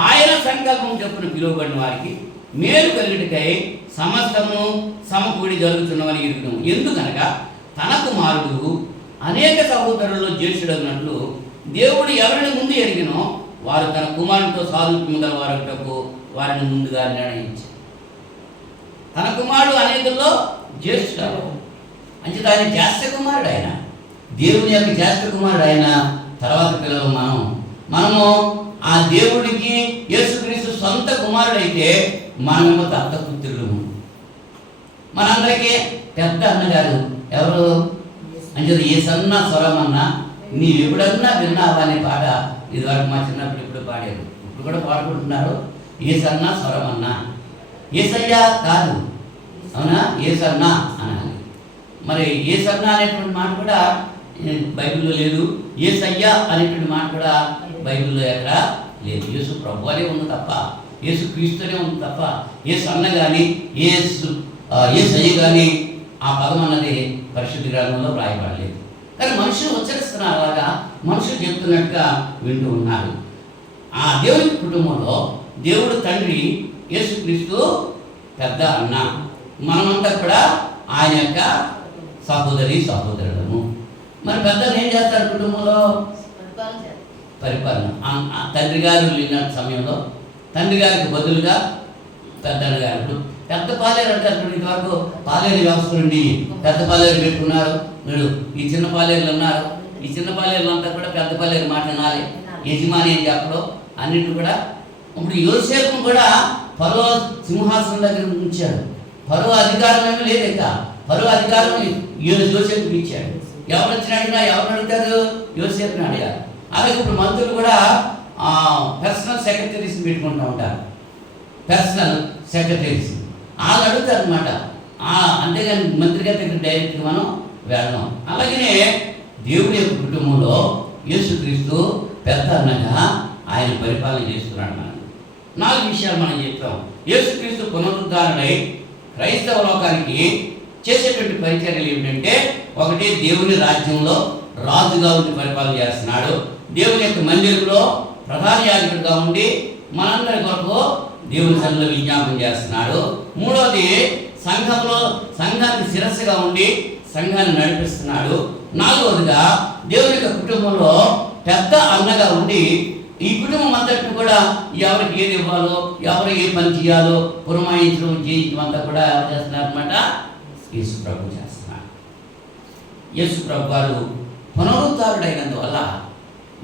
ఆయన సంకల్పం చొప్పున పిలువబడిన వారికి మేలు కలుగుటకై సమస్తము సమకూడి జరుగుతున్నవని ఎరుగుతాం. ఎందుకనగా తన కుమారుడు అనేక సహోదరుల్లో జ్యేష్ఠుడన్నట్లు దేవుడు ఎవరిని ముందు ఎరిగినో వారు తన కుమారునితో సారూప్యము గల వారుటకు వారిని ముందుగా నిర్ణయించారు. తన కుమారుడు అనేకుల్లో జ్యేష్ఠుడు, అంచేత ఆయన జ్యేష్ఠ కుమారుడు. ఆయన దేవుని యొక్క జ్యేష్ఠ కుమారుడు. ఆయన తర్వాత పిల్లలు మనము ఆ దేవుడికి యేసుక్రీస్తు సొంత కుమారుడైతే మనమేమో దత్తపుత్రులము. మనందరికీ పెద్ద అన్నగారు ఎవరు అంచేత ఏ సన్న స్వరమన్నా నీవు ఎప్పుడన్నా విన్నావా అనే పాట ఇదివరకు మా చిన్నప్పుడు ఇప్పుడు పాడారు, ఇప్పుడు కూడా పాడుకుంటున్నారు. ఏ సన్న స్వరమన్నా, ఏసయ్యా కాదు, అవునా, ఏసన్నా అనాలి. మరి ఏసన్నా అనేటువంటి మాట కూడా బైబిల్లో లేదు, ఏసయ్యా అనేటువంటి మాట కూడా బైబిల్లో ఎక్కడ లేదు. యేసు ప్రభు అనే ఉంది తప్ప, యేసు క్రీస్తునే ఉంది తప్ప యేసు అన్న కానీ ఏసయ్య కానీ ఆ పదం అన్నది పరిశుద్ధ గ్రంథంలో రాయబడలేదు. కానీ మనుషులు ఉచ్చరిస్తున్నారు, అలాగా మనుషులు చెప్తున్నట్టుగా వింటూ ఉన్నారు. ఆ దేవుని కుటుంబంలో దేవుడు తండ్రి, యేసుక్రీస్తు పెద్ద అన్న, మనమంతా కూడా ఆయన యొక్క సహోదరి సహోదరులము. మరి పెద్దలు ఏం చేస్తారు కుటుంబంలో? పరిపాలన. తండ్రి గారు లేని సమయంలో తండ్రి గారికి బదులుగా పెద్దన్న గారు పెద్ద పాలేరు అంటారు. ఇంతవరకు పాలేరు వ్యవస్థ నుండి పెద్ద పాలేరు పెట్టుకున్నారు, మీరు ఈ చిన్న పాలేరులు ఉన్నారు. ఈ చిన్న పాలేరులు అంతా కూడా పెద్ద పాలేరు మాట వినాలి, యజమాని అని చెప్పడం అన్నింటి కూడా. ఇప్పుడు యోసేపును కూడా ఫరో సింహాసనం దగ్గర ఉంచాడు. ఫరో అధికారం ఏమీ లేదు, ఇంకా ఫరో అధికారం యోసేపుకి ఇచ్చాడు. ఎవరు వచ్చినట్టుగా ఎవరు అడుగుతారు? యోసేపుని అడిగారు. అలాగే ఇప్పుడు మంత్రులు కూడా పర్సనల్ సెక్రటరీస్ పెట్టుకుంటూ ఉంటారు, పర్సనల్ సెక్రటరీస్. వాళ్ళు అడుగుతారు అనమాట. అంతేగాని మంత్రి గారి దగ్గర డైరెక్ట్గా మనం వెళ్ళడం. అలాగనే దేవుని యొక్క కుటుంబంలో యేసుక్రీస్తు పెద్ద అన్నగా ఆయన పరిపాలన చేస్తున్నాడు. మనం 4 విషయాలు మనం చెప్పాం. యేసుక్రీస్తు పునరుద్ధరణై క్రైస్తవ లోకానికి చేసేటువంటి పరిచర్యలు ఏమిటంటే ఒకటి దేవుని రాజ్యంలో రాజుగా ఉండి పరిపాలన చేస్తున్నాడు. దేవుని యొక్క మందిరంలో ప్రధాన యాజకుడిగా ఉండి మనందరి కొరకు దేవుని సన్నిధిలో విజ్ఞాపన చేస్తున్నాడు. మూడవది సంఘానికి శిరస్సుగా ఉండి సంఘాన్ని నడిపిస్తున్నాడు. నాలుగవదిగా దేవుని యొక్క కుటుంబంలో పెద్ద అన్నగా ఉండి ఈ కుటుంబం అంతటిని కూడా ఎవరికి ఏది ఇవ్వాలో, ఎవరు ఏ పని చేయాలో పురమాయించడం, చేయించడం అంతా కూడా ఎవరు చేస్తున్నారు అనమాట? యేసు ప్రభు చేస్తున్నారు. యేసు ప్రభు వారు పునరుద్ధారుడైనందువల్ల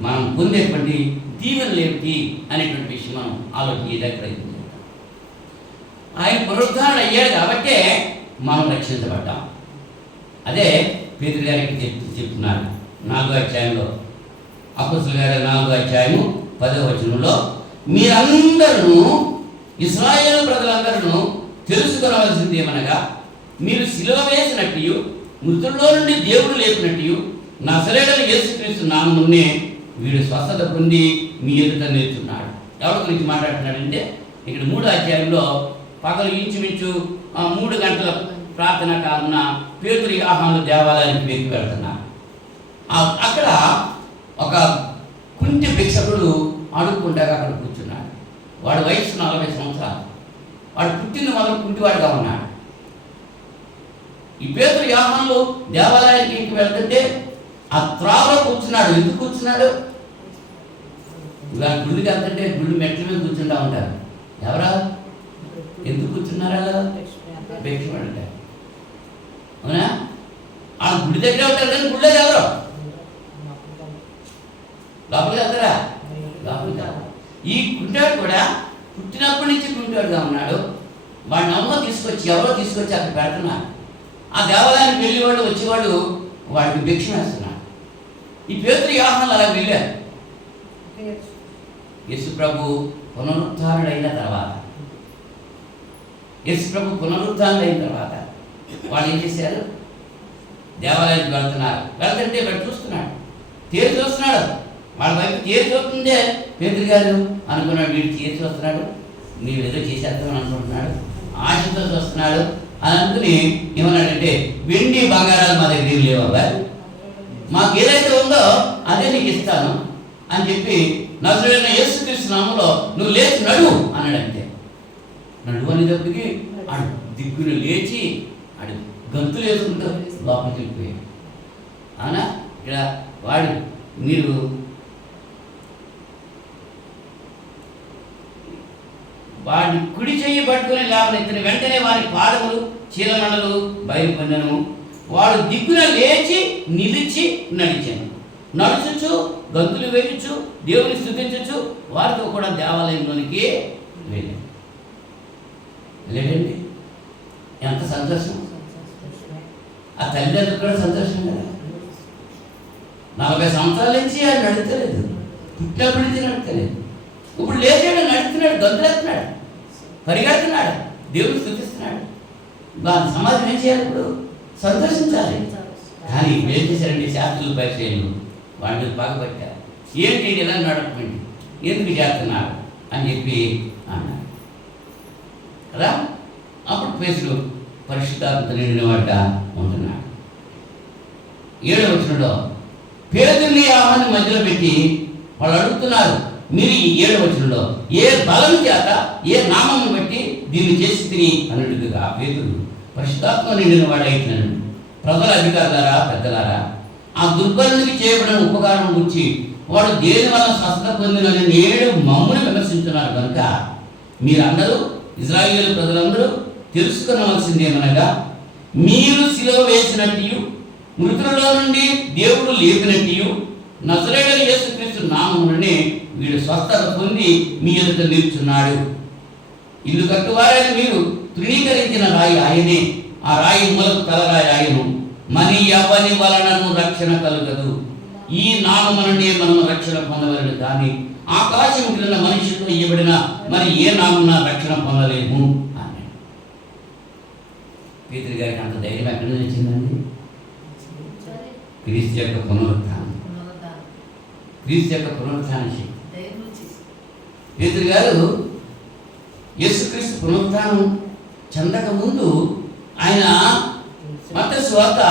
మనం పొందేటువంటి దీవెనలు ఏమిటి అనేటువంటి విషయం మనం ఆలోచించడానికి ప్రయత్నం చేద్దాం. ఆయన పునరుద్ధారుడు అయ్యాడు కాబట్టే మనం రక్షించబడ్డాం. అదే పేతురు గారికి చెప్తున్నారు 4వ అధ్యాయంలో, అపొస్తలుల కార్యాలు 4వ అధ్యాయము 10వ వచనంలో, మీరందరూ ఇశ్రాయేలు ప్రజలందరూ తెలుసుకొనవలసింది ఏమనగా, మీరు సిలువ వేసినట్టు మృతుల్లో నుండి దేవుడు లేపినట్టు నజరేయుడైన యేసుక్రీస్తు నామమునే వీడు స్వస్థత పొంది మీ ఎదుట నిలుచున్నాడు. ఎవరి గురించి మాట్లాడుతున్నాడంటే, ఇక్కడ 3వ అధ్యాయంలో పగలు ఇంచుమించు 3 గంటల ప్రార్థన కాలంలో పేతురు యోహాను దేవాలయానికి వెక్కి వెళ్తున్నారు. అక్కడ ఒక కుంటి భిక్షకుడు అడుక్కుంటాగా అక్కడ కూర్చున్నాడు. వాడు వయసు 40 సంవత్సరాలు. వాడు పుట్టిన మొదలు కుంటివాడుగా ఉన్నాడు. ఈ పేతురు యోహాను దేవాలయానికి వెళ్తుంటే ఆ త్రావలో కూర్చున్నాడు. ఎందుకు కూర్చున్నాడు? ఇవాళ గుళ్ళకి వెళ్తుంటే గుళ్ళు మెట్ల మీద కూర్చుంటా ఉంటారు. ఎవరా? ఎందుకు కూర్చున్నారా? భిక్షపడంటే అవునా? ఆ గుడి దగ్గర ఉంటారు కానీ గుళ్ళో ఎవరు లోపలికి వెళ్తారా? లోపలికి వెళ్తారు. ఈ కుంటాడు కూడా పుట్టినప్పటి నుంచి కుంటాడుగా ఉన్నాడు. వాడిని ఎవరో తీసుకొచ్చి అక్కడ పెడుతున్నారు. ఆ దేవాలయానికి వెళ్ళేవాళ్ళు వచ్చేవాడు వాడికి భిక్ష వేస్తున్నాడు. ఈ పేతురు యోహాను అలా వెళ్ళారు. యేసు ప్రభు పునరుద్ధారుడైన తర్వాత వాళ్ళు ఏం చేశారు? దేవాలయానికి వెళ్తుంటే వాడు చూస్తున్నాడు, తేరు చూస్తున్నాడు. వాళ్ళ వైపు తేరు చూస్తుందే పేతురు గారు అనుకున్నాడు. వీడు తేరు చూస్తున్నాడు, మీరు ఏదో చేసేద్దామని అనుకుంటున్నాడు, ఆశతో చూస్తున్నాడు అని అనుకుని ఏమన్నాడంటే, వెండి బంగారాలు మా దగ్గర లేవు అబ్బాయి, మాకు ఏదైతే ఉందో అదే నీకు ఇస్తాను అని చెప్పి నజరేయుడైన యేసుక్రీస్తు నామములో నువ్వు లేచి నడువు అన్నాడంటే, నడువు అనేటప్పటికి ఆడు దిగ్గున లేచి ఆడు గంతులు వేసుకుంటూ లోపలికి వెళ్ళిపోయాడు. అవునా? ఇక్కడ వాడు మీరు వాడిని కుడి చెయ్యి పట్టుకుని లేవనెత్తిన వెంటనే వారి పాదములు చీలమండలు బయలుపొందెను. వాడు దిగ్గున లేచి నిలిచి నడిచాను. నడుచుచు గంతులు వేయచ్చు, దేవుని స్తుతించచ్చు, వారితో కూడా దేవాలయంలోనికి వెళ్ళండి. ఎంత సంతోషం! ఆ తల్లిదండ్రులు కూడా సంతోషం కదా. 40 సంవత్సరాల నుంచి ఆయన నడుతలేదు, పుట్టినప్పటి నుంచి నడుతలేదు. ఇప్పుడు లేచాడు, నడుస్తున్నాడు, గంతులేస్తున్నాడు, పరిగెడుతున్నాడు, దేవుడు స్తుతిస్తున్నాడు. దాని సమాజం ఏం చేయాలి? ఇప్పుడు సంతోషించాలి. కానీ ఏం చేశారండి? శాస్త్రులు పరిచయాలు వాటిని బాగుపట్టారు. ఏంటి ఇలా నడపండి, ఎందుకు చేస్తున్నారు అని చెప్పి అన్నారు కదా. అప్పుడు పేతురు పరిశుద్ధాత్మతో నిండిన వాడ ఉంటున్నాడు. 7వ వచనంలో పేతురుని యోహాను మధ్యలో పెట్టి వాళ్ళు అడుగుతున్నారు, మీరు ఈ 7వ వచనంలో ఏ బలం చేత ఏ నామమును బట్టి దీన్ని చేసి తిని అన్నట్టుగా పేతురు పరిశుద్ధాత్మ నిండిన వాడైతున్నాడు. ప్రజల అధికారులారా, పెద్దలారా, ఆ దుర్బలునికి చేయబడిన ఉపకారం గురించి వాడు దేని వల్ల స్వస్థత పొందినని నేడు మమ్ముని విమర్శించున్నారు కనుక మీరందరూ ఇశ్రాయేలు ప్రజలందరూ తెలుసుకొనవలసిందేమనగా, మీరు సిలువ వేసినట్టు మృతులలో నుండి దేవుడు లేపినట్టు నజరేయుడైన యేసుక్రీస్తు నామమునే వీడు స్వస్థత పొంది మీ ఎదుట నిల్చున్నాడు. ఇల్లు కట్టువారని మీరు తృణీకరించిన రాయి ఆయనే, ఆ రాయి మూలకు తలరాయి ఆయను. మరి ఎవని వలనను రక్షణ కలుగదు, ఈ నామముననే మనము రక్షణ పొందవలను, కానీ ఆకాశం క్రింద మనిషితో ఇవ్వబడిన మరి ఏ నామమున రక్షణ పొందలేము అన్నాడు. పేతురు గారికి అంత ధైర్యం ఎక్కడి నుంచి వచ్చిందండి? క్రీస్తు యొక్క పునరుత్థానం, క్రీస్తు యొక్క పునరుత్థాన శక్తి. పేతురు గారు యేసుక్రీస్తు పునరుత్థానం చెందక ముందు ఆయన మత్తయి సువార్త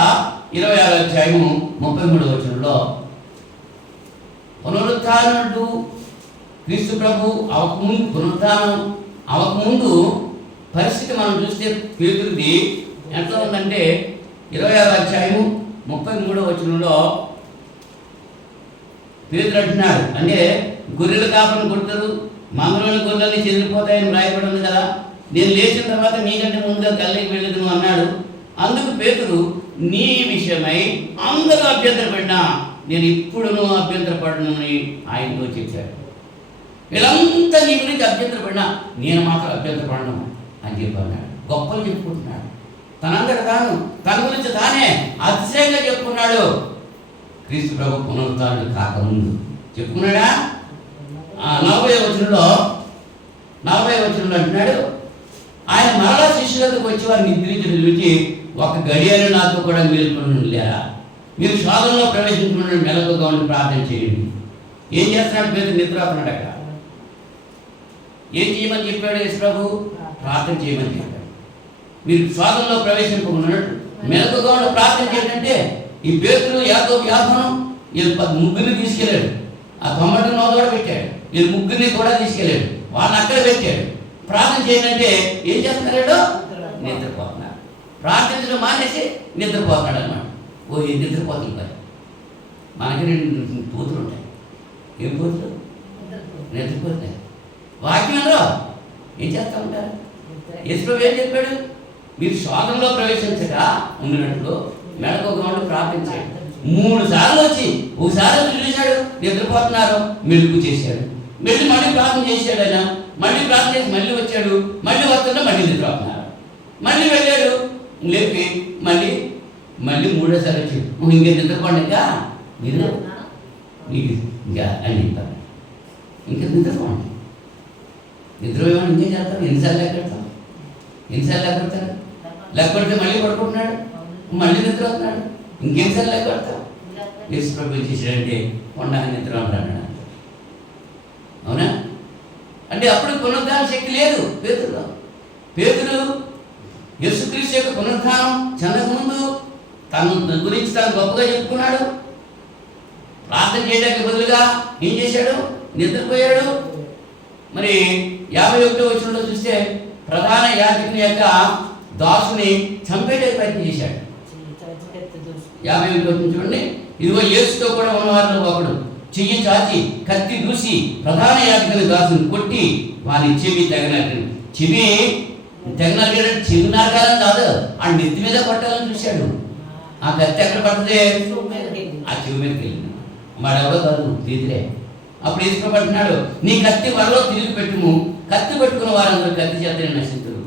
26వ అధ్యాయము 33వ వచనంలో పునరుత్థానుడు క్రీస్తు ప్రభు అవకముందు పునరుత్థానం అవకముందు పరిస్థితి మనం చూస్తే పేతురుది ఎంత ఉందంటే 26వ అధ్యాయము 33వ వచనంలో పేతురు అంటున్నాడు, అంటే గొర్రెల కాపరిని కొడతారు, మంగళూరు గొర్రెల్ని చెదిరిపోతాయని రాయబడి ఉంది కదా, నేను లేచిన తర్వాత నీకంటే ముందుగా గల్లీకి వెళ్ళదును అన్నాడు. అందుకు పేతురు, నీ విషయమై అందరూ అభ్యంతరపడినా నేను ఇప్పుడును అభ్యంతరపడను అని ఆయనతో చెప్పాడు. వీళ్ళంతా నీ గురించి అభ్యంతరపడినా నేను మాత్రం అభ్యంతరపడను అని చెప్పన్నాడు. గొప్పలు చెప్పుకుంటున్నాడు, తనంతట తాను తన గురించి తానే అతిశయంగా చెప్పుకున్నాడు. క్రీస్తు ప్రభు పునరుత్థానుడు కాకముందు చెప్పుకున్నాడా? 40వ వచనంలో అంటున్నాడు, ఆయన మరలా శిష్యులకు వచ్చి వారిని నిద్రించడం చూచి ఒక గడియను నాతో కూడా మేల్కొని లేరా, మీరు శోధనలో ప్రవేశించుకున్న మెలకుగా ఉండి ప్రార్థన చేయండి. ఏం చేస్తున్నాడు పేతురు? నిద్ర అవుతున్నాడు. అక్కడ ఏం చేయమని చెప్పాడు యేసు ప్రభు? ప్రార్థన చేయమని చెప్పాడు. మీరు శోధనలో ప్రవేశింపకున్నట్టు మెలకుగా ఉండి ప్రార్థన చేయండి. ఈ పేతురు యాకోబు యోహాను వీళ్ళు ముగ్గురిని తీసుకెళ్ళాడు, ఆ 90 కూడా పెట్టాడు, వీళ్ళు ముగ్గురిని కూడా తీసుకెళ్ళాడు, వాళ్ళని అక్కడ పెట్టాడు. ప్రార్థన చేయాలంటే ఏం చేస్తున్నాడు? నిద్రపోతున్నాడు. ప్రార్థించడం మానేసి నిద్రపోతున్నాడు అన్నమాట. ఓ ఈ నిద్రపోతుంది కదా. మనకి 2 పూతులు ఉంటాయి. ఏం పూతులు? నిద్రపోతున్నాయి. వాక్యంలో ఏం చేస్తూ ఉంటారు? యేసు ప్రభు ఏం చెప్పాడు? మీరు శోధనలో ప్రవేశించగా ఉన్నట్లు మెడకోగా ఉండి ప్రార్థించాడు. 3 సార్లు వచ్చి ఒకసారి చూశాడు, నిద్రపోతున్నారు, మెలుగు చేశాడు. మళ్ళీ ప్రార్థన చేశాడు. ఆయన మళ్ళీ ప్రార్థన చేసి మళ్ళీ వచ్చాడు, మళ్ళీ వస్తున్నా మళ్ళీ నిద్రపోతున్నారు. మళ్ళీ వెళ్ళాడు, లేపి మళ్ళీ 3వ సారి వచ్చి ఇంకే నిద్రపోండి, ఇంకా మీరు ఇంకా అని చెప్తాను. ఇంకా నిద్రపోండి. నిద్రపోయామని ఇంకేం చేస్తాను? ఎన్నిసార్లు లెక్కడతారు? లెక్కడితే మళ్ళీ పడుకుంటున్నాడు, మళ్ళీ నిద్ర అవుతున్నాడు, ఇంకేసారి లెక్కడతాం. యేసు ప్రభు చేశాడంటే కొండగా నిద్ర అంటాడు. అవునా? అంటే అప్పుడు పునరుద్ధాన శక్తి లేదు పేతురులో. పేతురు యేసుక్రీస్తు యొక్క పునరుద్ధానం చెందకముందు తన గురించి తాను గొప్పగా చెప్పుకున్నాడు. ప్రార్థన చేయడానికి బదులుగా ఏం చేశాడు? నిద్రపోయాడు. మరి 51వ వచనంలో చూస్తే ప్రధాన యాజకుని యొక్క దాసుని చంపేయడానికి ప్రయత్నం చేశాడు. 51వ వచనం చూడండి. ఇదిగో యేసుతో కూడా ఉన్నవారిలో ఒకడు చెయ్యి చాచి కత్తి దూసి ప్రధాన యాజకుని దాసుని కొట్టి వాని చెవి తెగనట్టు. చెవి నరకాలని కాదు, ఆ నెత్తి మీద పట్టాలని చూశాడు. ఆ కత్తి ఎక్కడ పడుతుంది? ఆ చెవి మీదకి వెళ్ళింది. వాడెవడో కాదు, తీదిలే. అప్పుడు వేసుకోబడుతున్నాడు, నీ కత్తి వరలో తిరిగి పెట్టుము, కత్తి పెట్టుకున్న వారందరూ కత్తి చేత నశించరు.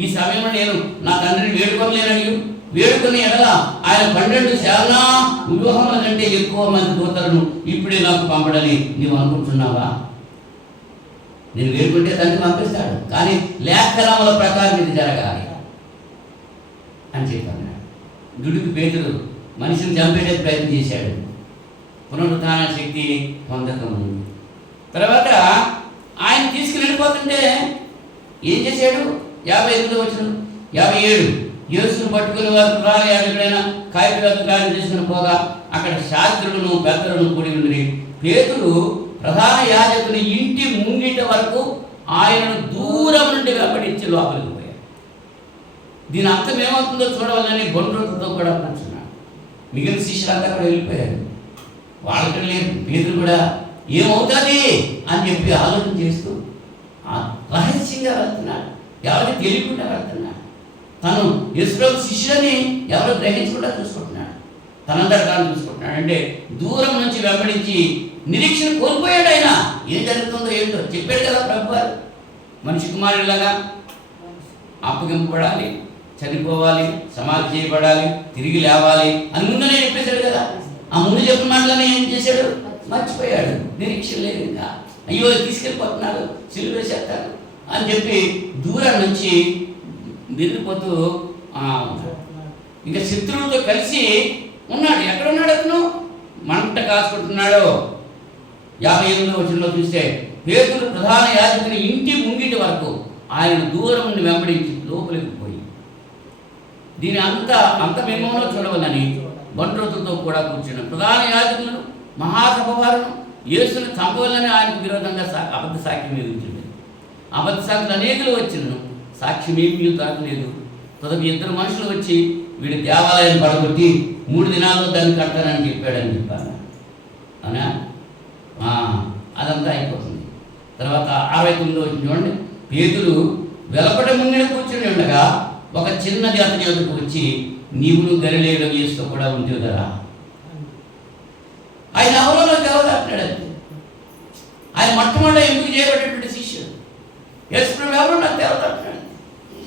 ఈ సమయంలో నేను నా తండ్రిని వేడుకోలేనని వేడుకొని ఎడల ఆయన 12 శానా వ్యూహముల కంటే ఎక్కువ మంది దూతలను ఇప్పుడే నాకు పంపడని నీవు అనుకుంటున్నావా? నేను వేడుకుంటే తండ్రి పంపిస్తాడు, కానీ లేఖనముల ప్రకారం ఇది జరగాలి అని చెప్పాను. దుడికి పేతురు మనిషిని చంపేయడానికి ప్రయత్నం చేశాడు, పునరుత్థాన శక్తి పొందకము. తర్వాత ఆయన తీసుకుని వెళ్ళిపోతుంటే ఏం చేశాడు? 58వ వచనం 57 యేసును పట్టుకుని వారు ప్రధాన యాజకుడైన కాయపేతు కార్యం చేసుకుని పోగా అక్కడ శాస్త్రులను పెద్దలను కూడి ఉండి పేతురు ప్రధాన యాజకుని ఇంటి ముంగిట వరకు ఆయనను దూరం నుండి వెంబడించి లోపలికి పోయాడు. దీని అర్థం ఏమవుతుందో చూడవాలని బొండ్రతో కూడా కూర్చున్నాడు. మిగిలిన శిష్యులంతా కూడా వెళ్ళిపోయారు. వాళ్ళకి లేదు. పేతురు కూడా ఏమవుతుంది అని చెప్పి ఆలోచన చేస్తూ రహస్యంగా వెళ్తున్నాడు, ఎవరికి తెలియకుండా వెళ్తున్నాడు. తను యేసుప్రభు శిష్యులని ఎవరు గ్రహించకుండా చూసుకుంటున్నాడు, తనంతట తాను చూసుకుంటున్నాడు. అంటే దూరం నుంచి వెంబడించి నిరీక్షణ కోల్పోయాడు. ఆయన ఏం జరుగుతుందో ఏంటో చెప్పాడు కదా ప్రభు వారు. మనిషి కుమారులాగా అప్పగింపబడాలి, చనిపోవాలి, సమాధి చేయబడాలి, తిరిగి లేవాలి అని ముందునే చెప్పేశాడు కదా. ఆ ముందు చెప్పిన మాటలనే ఏం చేశాడు? మర్చిపోయాడు. నిరీక్షణ లేదు. ఇంకా అయ్యో తీసుకెళ్ళిపోతున్నారు, సిలువ వేసేస్తారు అని చెప్పి దూరం నుంచి వెళ్ళిపోతూ ఇంకా శత్రువులతో కలిసి ఉన్నాడు. ఎక్కడున్నాడు అతను? మంట కాసుకుంటున్నాడు. 58వ వచనంలో చూస్తే పేతురు ప్రధాన యాజకుని ఇంటి ముంగిటి వరకు ఆయన దూరం నుండి వెంబడించి లోపలికి పోయి దీని అంతమేమోనో చూడవలని బంట్రోతులతో కూడా కూర్చున్న ప్రధాన యాజకులను మహాసభ వారును యేసును చంపవాలని ఆయనకు విరోధంగా అబద్ధ సాక్ష్యం ఎదుగుతుంది. అబద్ధ సాక్షులు అనేకులు వచ్చినను సాక్ష్యం ఏమీ దొరకలేదు. తదుపరి ఇద్దరు మనుషులు వచ్చి వీడి దేవాలయం పడగొట్టి 3 దినాల్లో దాన్ని కడతానని చెప్పాడని చెప్పారు. అవునా? అదంతా అయిపోతుంది. తర్వాత 69 వచ్చిన చూడండి. పేతురు వెలపట ముంగిన కూర్చుని ఉండగా ఒక చిన్నది అతని వద్దకు వచ్చి, నీవును గలిలయలో యేసుతో కూడా ఉంటావు కదా. ఆయన ఎవరో దేవుడు అంటాడంతే. ఆయన మొట్టమొదటి ఎందుకు చేయబడేటువంటి శిష్యుడు యేసు ప్రభు ఎవరో నాకు దేవుడు అంటాడు.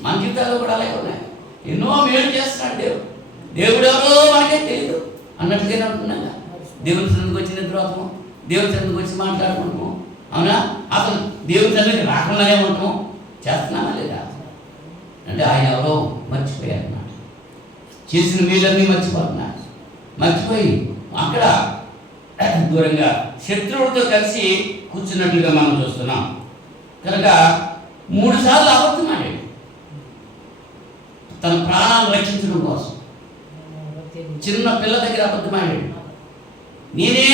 మన జీవితాల్లో కూడా అలాగే ఉన్నాయి. ఎన్నో మేలు చేస్తున్నాడు దేవుడు. దేవుడు ఎవరో మనకే తెలియదు అన్నట్టుగానే ఉంటున్నాగా. దేవుని సన్నిధికి వచ్చి నిద్రపోతాము, దేవుని సన్నిధికి వచ్చి మాట్లాడుకుంటాము. అవునా? అసలు దేవుని సన్నిధికి రాకుండానే ఉంటాము. చేస్తున్నామా లేదా అంటే ఆయన ఎవరో మర్చిపోయారు అన్నమాట. చేసిన మేలన్నీ మర్చిపోతున్నారు. మర్చిపోయి అక్కడ దూరంగా శత్రువులతో కలిసి కూర్చున్నట్లుగా మనం చూస్తున్నాం. కనుక 3 సార్లు అబద్ధమాడాడు తన ప్రాణాలు రక్షించడం కోసం. చిన్న పిల్ల దగ్గర అబద్ధమాడాడు. నేనే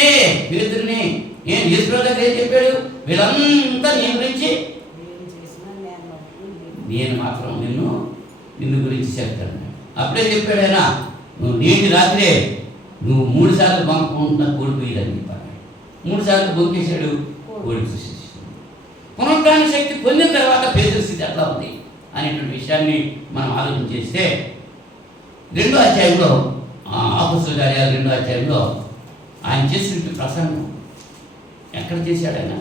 పేతురుని, యేసు దగ్గర ఏం చెప్పాడు? వీళ్ళంతా నీ గురించి, నేను మాత్రం నిన్ను గురించి చెప్తాను. అప్పుడే చెప్పాడు ఆయన, నువ్వు నేటి రాత్రే నువ్వు 3 సార్లు బంకుంటున్నా కోడిపోయేదని చెప్పాడు. 3 సార్లు బొంకేశాడు, కోడిపోసేసి. పునరుద్ధాన శక్తి పొందిన తర్వాత పేతురు స్థితి ఎట్లా ఉంది అనేటువంటి విషయాన్ని మనం ఆలోచన చేస్తే 2వ అధ్యాయంలో అపొస్తలుల కార్యాలు 2వ అధ్యాయంలో ఆయన చేసినట్టు ప్రసంగం ఎక్కడ చేశాడు? ఆయన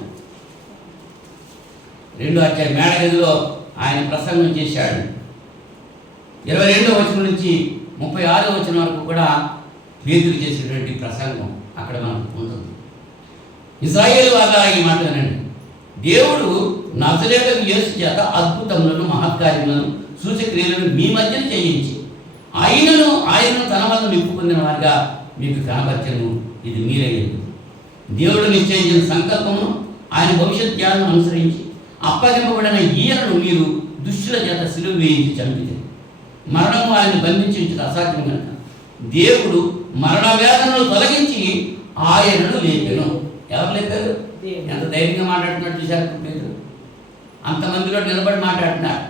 2వ అధ్యాయం మేడగదిలో ఆయన ప్రసంగం చేశాడు. 22వ వచనం నుంచి 36వ వచనం వరకు కూడా పేతురు చేసినటువంటి ప్రసంగం అక్కడ మనకు ఉంటుంది. ఇశ్రాయేలు వాళ్ళ ఈ మాట వినండి. దేవుడు నజరేయుడైన యేసు చేత అద్భుతములను మహత్కార్యములను సూచక్రియలను మీ మధ్యన చేయించి ఆయనను తన వల్ల నింపుకున్న వారిగా మీకు కనపరచను. ఇది మీరయ్యేది. దేవుడు నిశ్చయించిన సంకల్పమును ఆయన భవిష్యత్ జ్ఞానం అనుసరించి అప్పగింపబడిన ఈయనను మీరు దుష్టుల చేత సిలువ వేయించి చంపితే మరణము ఆయన బంధించడం అసాధ్యం కనుక దేవుడు మరణ వేదనలు తొలగించి ఆయనను లేపెను. ఎవరు లేపారు? ఎంత ధైర్యంగా మాట్లాడుతున్నట్టు చూశారు పేతురు. అంతమందిలో నిలబడి మాట్లాడుతున్నారు.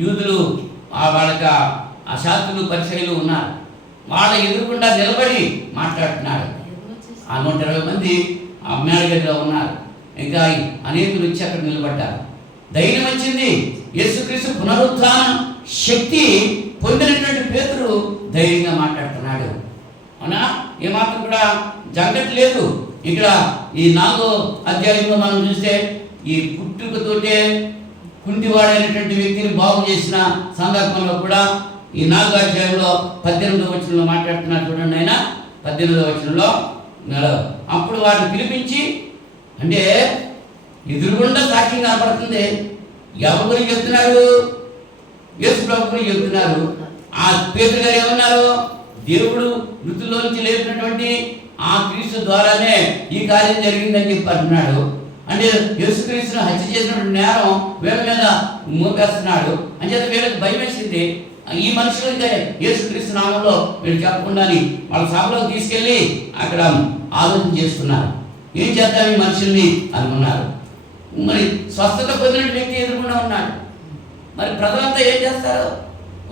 యూదులు వాళ్ళకి ఆ శాస్త్రులు పరిచయలు ఉన్నారు. వాళ్ళ ఎదురుకుండా నిలబడి మాట్లాడుతున్నాడు. ఆ 120 మంది ఆ మేడగదిలో ఉన్నారు. ఇంకా అనేకులు వచ్చి అక్కడ నిలబడ్డారు. ధైర్యం వచ్చింది. యేసుక్రీస్తు పునరుత్థాన శక్తి పొందినటువంటి పేతురు ధైర్యంగా మాట్లాడుతున్నాడు. అవునా? ఏమాత్రం కూడా జంగట్ లేదు. ఇక్కడ ఈ 4వ అధ్యాయంలో మనం చూస్తే ఈ పుట్టుకతోటే కుంటివాడైనటువంటి వ్యక్తిని బాగు చేసిన సందర్భంలో కూడా ఈ 4వ అధ్యాయంలో 18వ వచనంలో మాట్లాడుతున్నారు. చూడండి, ఆయన 18వ వచనంలో అప్పుడు వారిని పిలిపించి, అంటే ఎదురుగుండా సాక్ష్యం కనపడుతుంది. ఎవరి గురించి చెప్తున్నారు? యేసు ప్రభు గురించి చెప్తున్నారు. ఆ పేతురు గారు ఏమన్నారు? దేవుడు మృతుల్లో నుంచి లేపినటువంటి ఆ క్రీస్తు ద్వారానే ఈ కార్యం జరిగిందని చెప్పి అంటున్నాడు. అంటే యేసుక్రీస్తును హత్య చేసినటువంటి నేరం వీళ్ళ మీద మోపేస్తున్నాడు. అంచేత వీళ్ళకి భయం వేసింది. ఈ మనుషులు ఇంకా యేసుక్రీస్తు నామంలో వీళ్ళు చెప్పకుండా వాళ్ళ సభలోకి తీసుకెళ్ళి అక్కడ ఆలోచన చేస్తున్నారు. ఏం చేద్దాం ఈ మనుషుల్ని అనుకున్నారు. మరి స్వస్థత పొందిన వ్యక్తి ఎదురుకుండా ఉన్నాడు. మరి ప్రజలంతా ఏం చేస్తారు?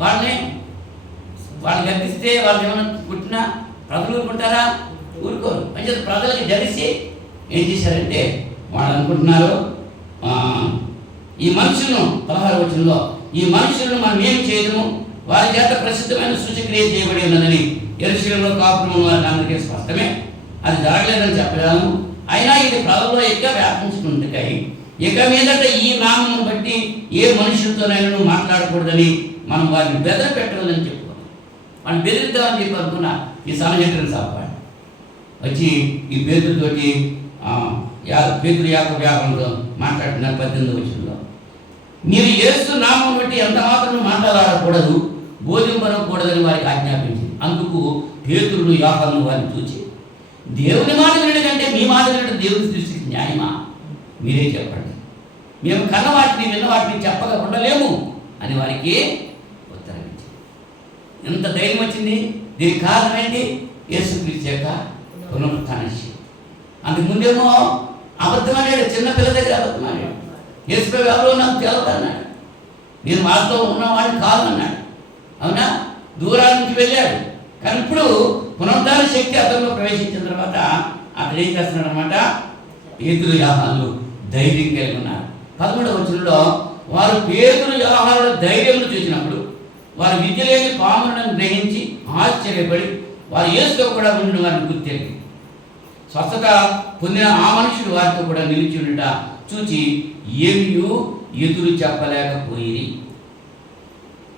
వాళ్ళని గర్దిస్తే వాళ్ళు ఏమైనా పుట్టినా ప్రజలు ఊరుకుంటారా? ఊరుకోరు. అంటే ప్రజలకి జరిసి ఏం చేశారంటే వాళ్ళు అనుకుంటున్నారు, ఈ మనుషులను 16వ వచనంలో ఈ మనుషులను మనం ఏం చేయడము, వారి చేత ప్రసిద్ధమైన సూచక్రియ చేయబడి ఉన్నదని యెరూషలేములో కాపురం వారికి అందరికీ స్పష్టమే. అది జరగలేదని చెప్పలేము. అయినా ఇది ప్రజల్లో ఎక్కువ వ్యాపించుకుంటాయి. ఇక మీదట ఈ నామం బట్టి ఏ మనుషులతోనైనా మాట్లాడకూడదని మనం వారిని బెదర పెట్టాలని చెప్పుకోవాలి. వాళ్ళు బెదిరిద్దామని చెప్పి అనుకున్న ఈ సమజెంట్రన్ సభ వచ్చి ఈ పేతురుతోటి పేతురు యాకోబు వ్యాపారంతో మాట్లాడుతున్నారు. 18వ వచనంలో మీరు యేసు నామం బట్టి ఎంత మాత్రం మాట్లాడకూడదు, బోధింపకూడదని వారికి ఆజ్ఞాపించింది. అందుకు పేతురును యోహాను వారిని చూచి, దేవుని మాట వినడం కంటే మీ మాట వినడం దేవుని దృష్టికి న్యాయమా? మీరే చెప్పండి. మేము కన్న వాటిని విన్న వాటిని చెప్పగా ఉండలేము అని వారికి ఉత్తరం ఇచ్చింది. ఎంత ధైర్యం వచ్చింది? దీనికి కారణం ఏంటి? యేసుక్రీస్తు యొక్క పునరుత్థాన శక్తి. అంతకుముందేమో అబద్ధమన్నాడు, చిన్న పిల్ల దగ్గర అబద్ధమన్నాడు. యేసుప్రభు ఎవరో నాకు తెలియదు అన్నాడు. నేను వాళ్ళతో ఉన్నవాడిని కాదు అన్నాడు. అవునా, దూరాల నుంచి వెళ్ళాడు. కానీ ఇప్పుడు పునరుద్ధాన శక్తి అతనిలో ప్రవేశించిన తర్వాత అతడు ఏం చేస్తున్నాడు అనమాట, పేతురు యోహానులు ధైర్యం కలిగి ఉన్నారు. 13వ వచనంలో వారు పేతురు యోహానుల ధైర్యం చూసినప్పుడు వారు విద్య లేని పాములను గ్రహించి ఆశ్చర్యపడి వారు యేసుతో కూడా ఉండిన వారిని గుర్తెరిగి స్వస్థత పొందిన ఆ మనుషుడు వారితో కూడా నిలిచి ఉండట చూచి ఏమీ ఎదురు చెప్పలేకపోయి.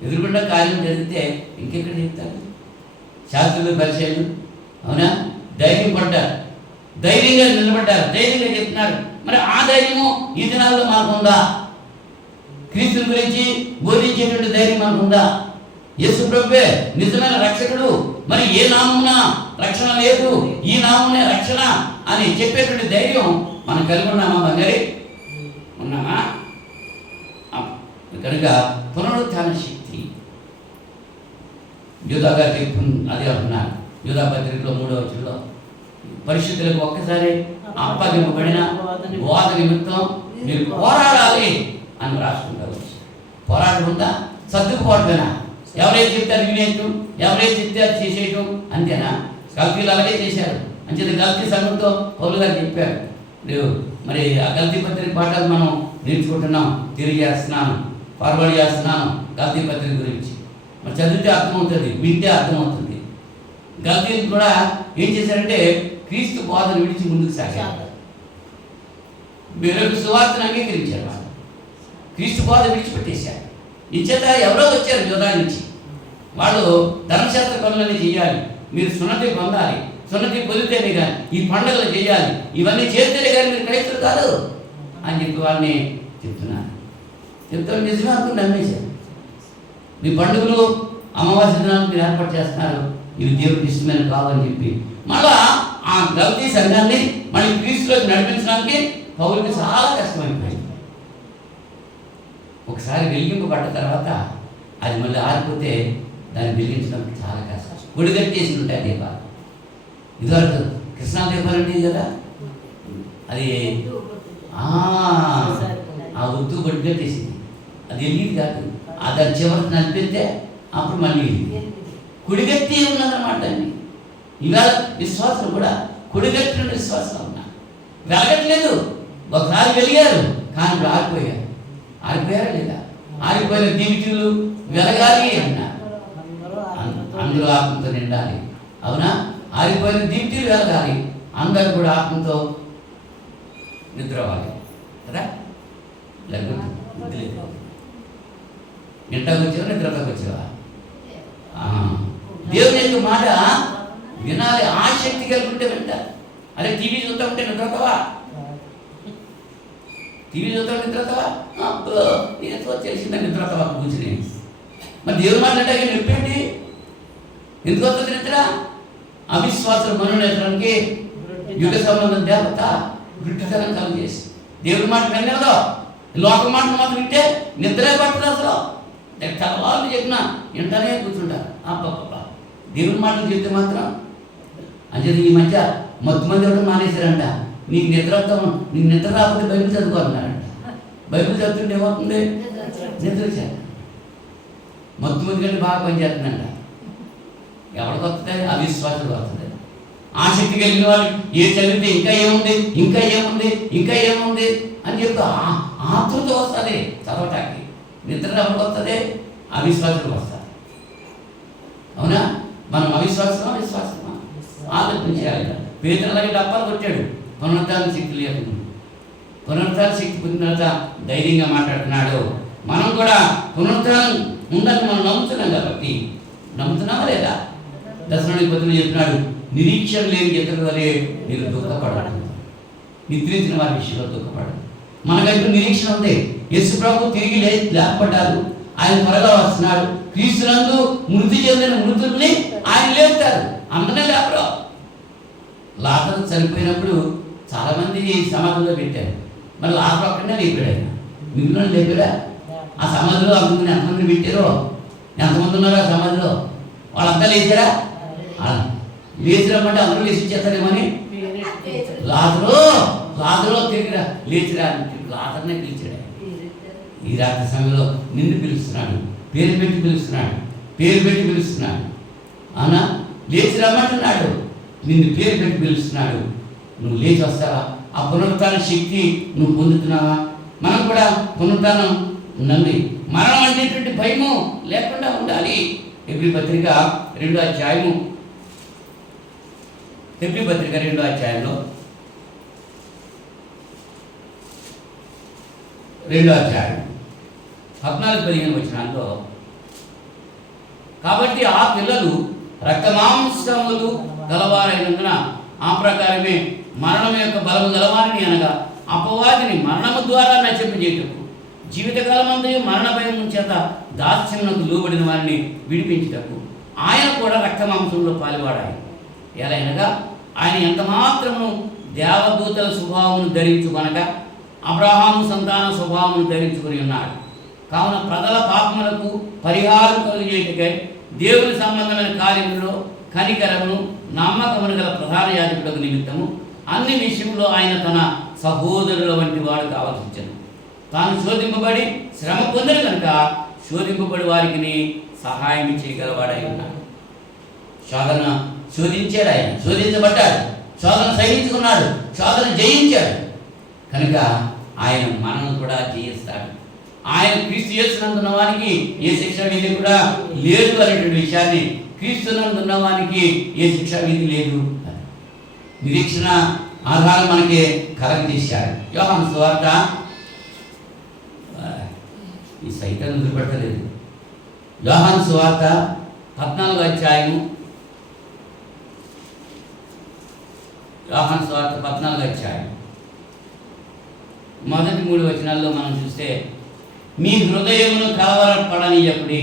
ఎదురుకుండా కార్యం జరిగితే ఇంకెక్కడ చెప్తారు శాస్త్రులు పరిచయాలు? అవునా, ధైర్యం పడ్డారు, ధైర్యంగా నిలబడ్డారు, ధైర్యంగా చెప్తున్నారు. మరి ఆ ధైర్యము ఈ దినాల్లో మనకుందా? క్రీస్తుని గురించి బోధించేటువంటి ధైర్యం మనకుందా? యేసు ప్రభువే నిజమైన రక్షకుడు, మరి ఏ నామమున రక్షణ లేదు, ఈ నామమునే రక్షణ అని చెప్పేటువంటి ధైర్యం మనం కలిగి ఉన్నామా? బంగారి ఉన్నామా? కనుక పునరుత్థాన శక్తి యూదా గారికి అదే అంటున్నారు. యూదా పత్రికలో 3వ వచనంలో పరిశుద్ధులకు ఒక్కసారి అప్పగింపబడిన బోధ నిమిత్తం మీరు పోరాడాలి అని రాసుకుంటారు. పోరాటం ఉందా? సర్దుకుపోవటమేనా? ఎవరైతే చెప్తే అది వినేయటం, ఎవరైతే చెప్తే అది చేసేయటం, అంతేనా? గల్తీలు అలాగే చేశారు. అంచేది గల్తీ సంఘంతో పౌలు గారు చెప్పారు. మరి ఆ గల్తీ పత్రిక పాఠాలు మనం నేర్చుకుంటున్నాం, తిరిగి చేస్తున్నాను, ఫార్వర్డ్ చేస్తున్నాను గల్తీ పత్రిక గురించి. మరి చదివితే అర్థమవుతుంది, వింటే అర్థమవుతుంది. గల్తీలు కూడా ఏం చేశారంటే క్రీస్తు బోధను విడిచి ముందుకు సాగారు. వేరొక సువార్తను అంగీకరించారు, వాళ్ళు క్రీస్తు బోధ విడిచిపెట్టేశారు. ఇంచేత ఎవరో వచ్చారు యోధా నుంచి, వాళ్ళు ధర్మశాస్త్ర పనులన్నీ చేయాలి, మీరు సున్నతి పొందాలి, సున్నతి పొందితేనే కానీ ఈ పండుగలు చేయాలి, ఇవన్నీ చేస్తేనే కానీ మీరు క్రైస్తవులు కాదు అని చెప్పి వాళ్ళని చెప్తున్నారు. చెప్తారు నిజమే అనుకుని నమ్మేశారు. మీ పండుగలు అమావాస్య దినాలు మీరు ఏర్పాటు చేస్తున్నారు, ఇవి దేవుడికి ఇష్టమైన కాదని చెప్పి మళ్ళా ఆ గల్తీ సంఘాన్ని మళ్ళీ క్రీస్తులోకి నడిపించడానికి పౌరులకి చాలా కష్టమైపోయింది. ఒకసారి వెలిగింపబడ్డ తర్వాత అది మళ్ళీ ఆరిపోతే దాన్ని వెలిగించడానికి చాలా కష్టం. గుడిగట్టేసి ఉంటాయి దీపాలు. ఇదివరకు కృష్ణా దీపాలు అంటే కదా, అది ఆ ఒత్తు గుడిగట్టేసింది, అది వెలిగింది కాదు. దాని చివరికి నడిపితే అప్పుడు మళ్ళీ కుడిగట్టి ఉన్నదన్నమాట. అండి ఇవాళ విశ్వాసం కూడా కుడిగట్టిన విశ్వాసం ఉన్నా వెలగట్లేదు. ఒకసారి వెలిగారు కానీ ఇప్పుడు ఆరిపోయారు. ఆరిపోయారా లేదా? ఆరిపోయిన దీవితులు వెలగాలి అన్నారు, అందరూ ఆత్మతో నిండాలి. అవునా, ఆరిపోయిన దీవితులు వెలగాలి, అందరూ కూడా ఆత్మతో నిద్రవాలి కదా. నింటకు వచ్చావా, నిద్రలోకి వచ్చావా? దేవుని యొక్క మాట వినాలి, ఆసక్తి కలిగి ఉంటే వింటారు. అదే టీవీ చూస్తూ ఉంటే నిద్రతావా? టీవీ చూస్తూ నిద్రతావా? నేతో తెలిసిందని నిద్రతావా కూర్చుని? మరి దేవుని మాట్లాడే నొప్పేంటి? ఎందుకు వస్తుంది నిద్ర? అవిశ్వాసం మనోనేత్రానికి యుగ సంబంధం దేవత గుడ్డితనం కలుగు చేసి దేవుడి మాట వినలేదో, లోక మాట మాత్రం వింటే నిద్రే పట్టదు. అసలు తెల్లవాళ్ళు చెప్పినా వెంటనే కూర్చుంటారు. అబ్బబ్బా దేవుని మాటలు చెప్తే మాత్రం అంటే ఈ మధ్య మత్తు మంది ఎవరు మానేశారంట. నీకు నిద్ర నీకు నిద్ర రాకపోతే బైబిల్ చదువుకోవాలన్నారంట. బైబిల్ చదువుతుంటే ఏమవుతుంది? నిద్ర వచ్చారు. మత్తు మంది కంటే బాగా పనిచేస్తుందంట. ఎవరికి వస్తుంది? అవిశ్వాసం వస్తుంది. ఆసక్తి కలిగిన వాళ్ళు ఏ చదివితే ఇంకా ఏముంది, ఇంకా ఏముంది, ఇంకా ఏముంది అని చెప్తే ఆతృత వస్తుంది చదవటానికి. నిద్ర ఎవరికి వస్తుంది? అవిశ్వాసం వస్తుంది. అవునా, మనం అవిశ్వాసమా విశ్వాసమా ఆలోచన చేయాలి. పేతురు అలాగే డబ్బాలు కొట్టాడు పునరుద్ధాన శక్తి లేకుండా. పునరుద్ధాన శక్తి పొందిన తర్వాత ధైర్యంగా మాట్లాడుతున్నాడు. మనం కూడా పునరుద్ధానం ఉందని మనం నమ్ముతున్నాం కాబట్టి, నమ్ముతున్నామా లేదా? దర్శనానికి పొద్దున చెప్తున్నాడు, నిరీక్షణ లేని ఇతరుల వలె మీరు దుఃఖపడదు, నిద్రించిన వారి విషయంలో దుఃఖపడదు. మనకైతే నిరీక్షణ ఉంది. యేసు ప్రభు తిరిగి లేపబడ్డారు, ఆయన త్వరగా వస్తున్నాడు. క్రీస్తునందు మృతి చెందిన మృతుల్ని ఆయన లేపుతారు. అందరినీ లేపరు. లాజరు చనిపోయినప్పుడు చాలామంది సమాధిలో పెట్టారు, మరి లాజరు ఒక్కడే లేపాడు. ఆయన మిగిలిన లేపారా? ఆ సమాధిలో అందుకుని ఎంతమంది పెట్టారో, ఎంతమంది ఉన్నారో ఆ సమాధిలో వాళ్ళంతా లేచారా? లేచి రమ్మంటే అందరూ లేచి ఇచ్చేస్తారేమని లాజరు తిరిగిరా లేచిరా లాజర్నే పిలిచాడు. ఈ రాత్రి సమయంలో నిన్ను పిలుస్తున్నాడు, పేరు పెట్టి పిలుస్తున్నాడు. అవునా? లేచి రమ్మంటున్నాడు, నిన్ను పేరు పెట్టి పిలుస్తున్నాడు. నువ్వు లేచి వస్తావా? ఆ పునరుత్థాన శక్తి నువ్వు పొందుతున్నావా? మనం కూడా పునరుత్థానం ఉన్నది. మరణం అనేటువంటి భయము లేకుండా ఉండాలి. హెబ్రీ పత్రిక 2వ అధ్యాయంలో 2వ అధ్యాయం 14-15 వచనాల్లో, కాబట్టి ఆ పిల్లలు రక్తమాంసములు గలవారైనందున ఆ ప్రకారమే మరణం యొక్క బలము గలవారిని, అనగా అపవాదిని మరణము ద్వారా నశింపజేయుటకు జీవితకాలమందు మరణ భయం చేత దాస్యమునకు లోబడిన వారిని విడిపించుటకు ఆయన కూడా రక్తమాంసంలో పాలువాడాయి. ఎలాగనగా ఆయన ఎంత మాత్రము దేవదూతల స్వభావమును ధరించుకొనక అబ్రహాము సంతాన స్వభావమును ధరించుకుని ఉన్నాడు. కావున ప్రజల పాపములకు పరిహారం కలిగేటకై దేవుని సంబంధమైన కార్యములలో కనికరమును నమ్మకమును గల ప్రధాన యాజకులకు నిమిత్తము అన్ని విషయంలో ఆయన తన సహోదరుల వంటి వాడు కావాల్సి వచ్చాను. తాను శోధింపబడి శ్రమ పొందిన కనుక శోధింపబడి వారికి సహాయం చేయగలవాడై ఉన్నాడు. శోధించాడు, ఆయన శోధించబడ్డాడు, శోధన సహించుకున్నాడు, శోధన జయించాడు కనుక ఆయన మనల్ని కూడా జయిస్తాడు. ఆయన క్రీస్తు యేసునందున్న వానికి ఏ శిక్ష విధి కూడా లేదు అనేటువంటి విషయాన్ని, క్రీస్తునందున్న వానికి ఏ శిక్ష విధి లేదు నిరీక్షణ ఆధారం మనకి కలగజేశాడు. యోహాను సువార్త, ఈ సైతాన్ని వదిలిపెట్టలేదు. యోహాను సువార్త 14వ అధ్యాయము, యోహాను సువార్త 14వ అధ్యాయం మొదటి 3 వచనాల్లో మనం చూస్తే, మీ హృదయమును కలవరపడనీయకుడి,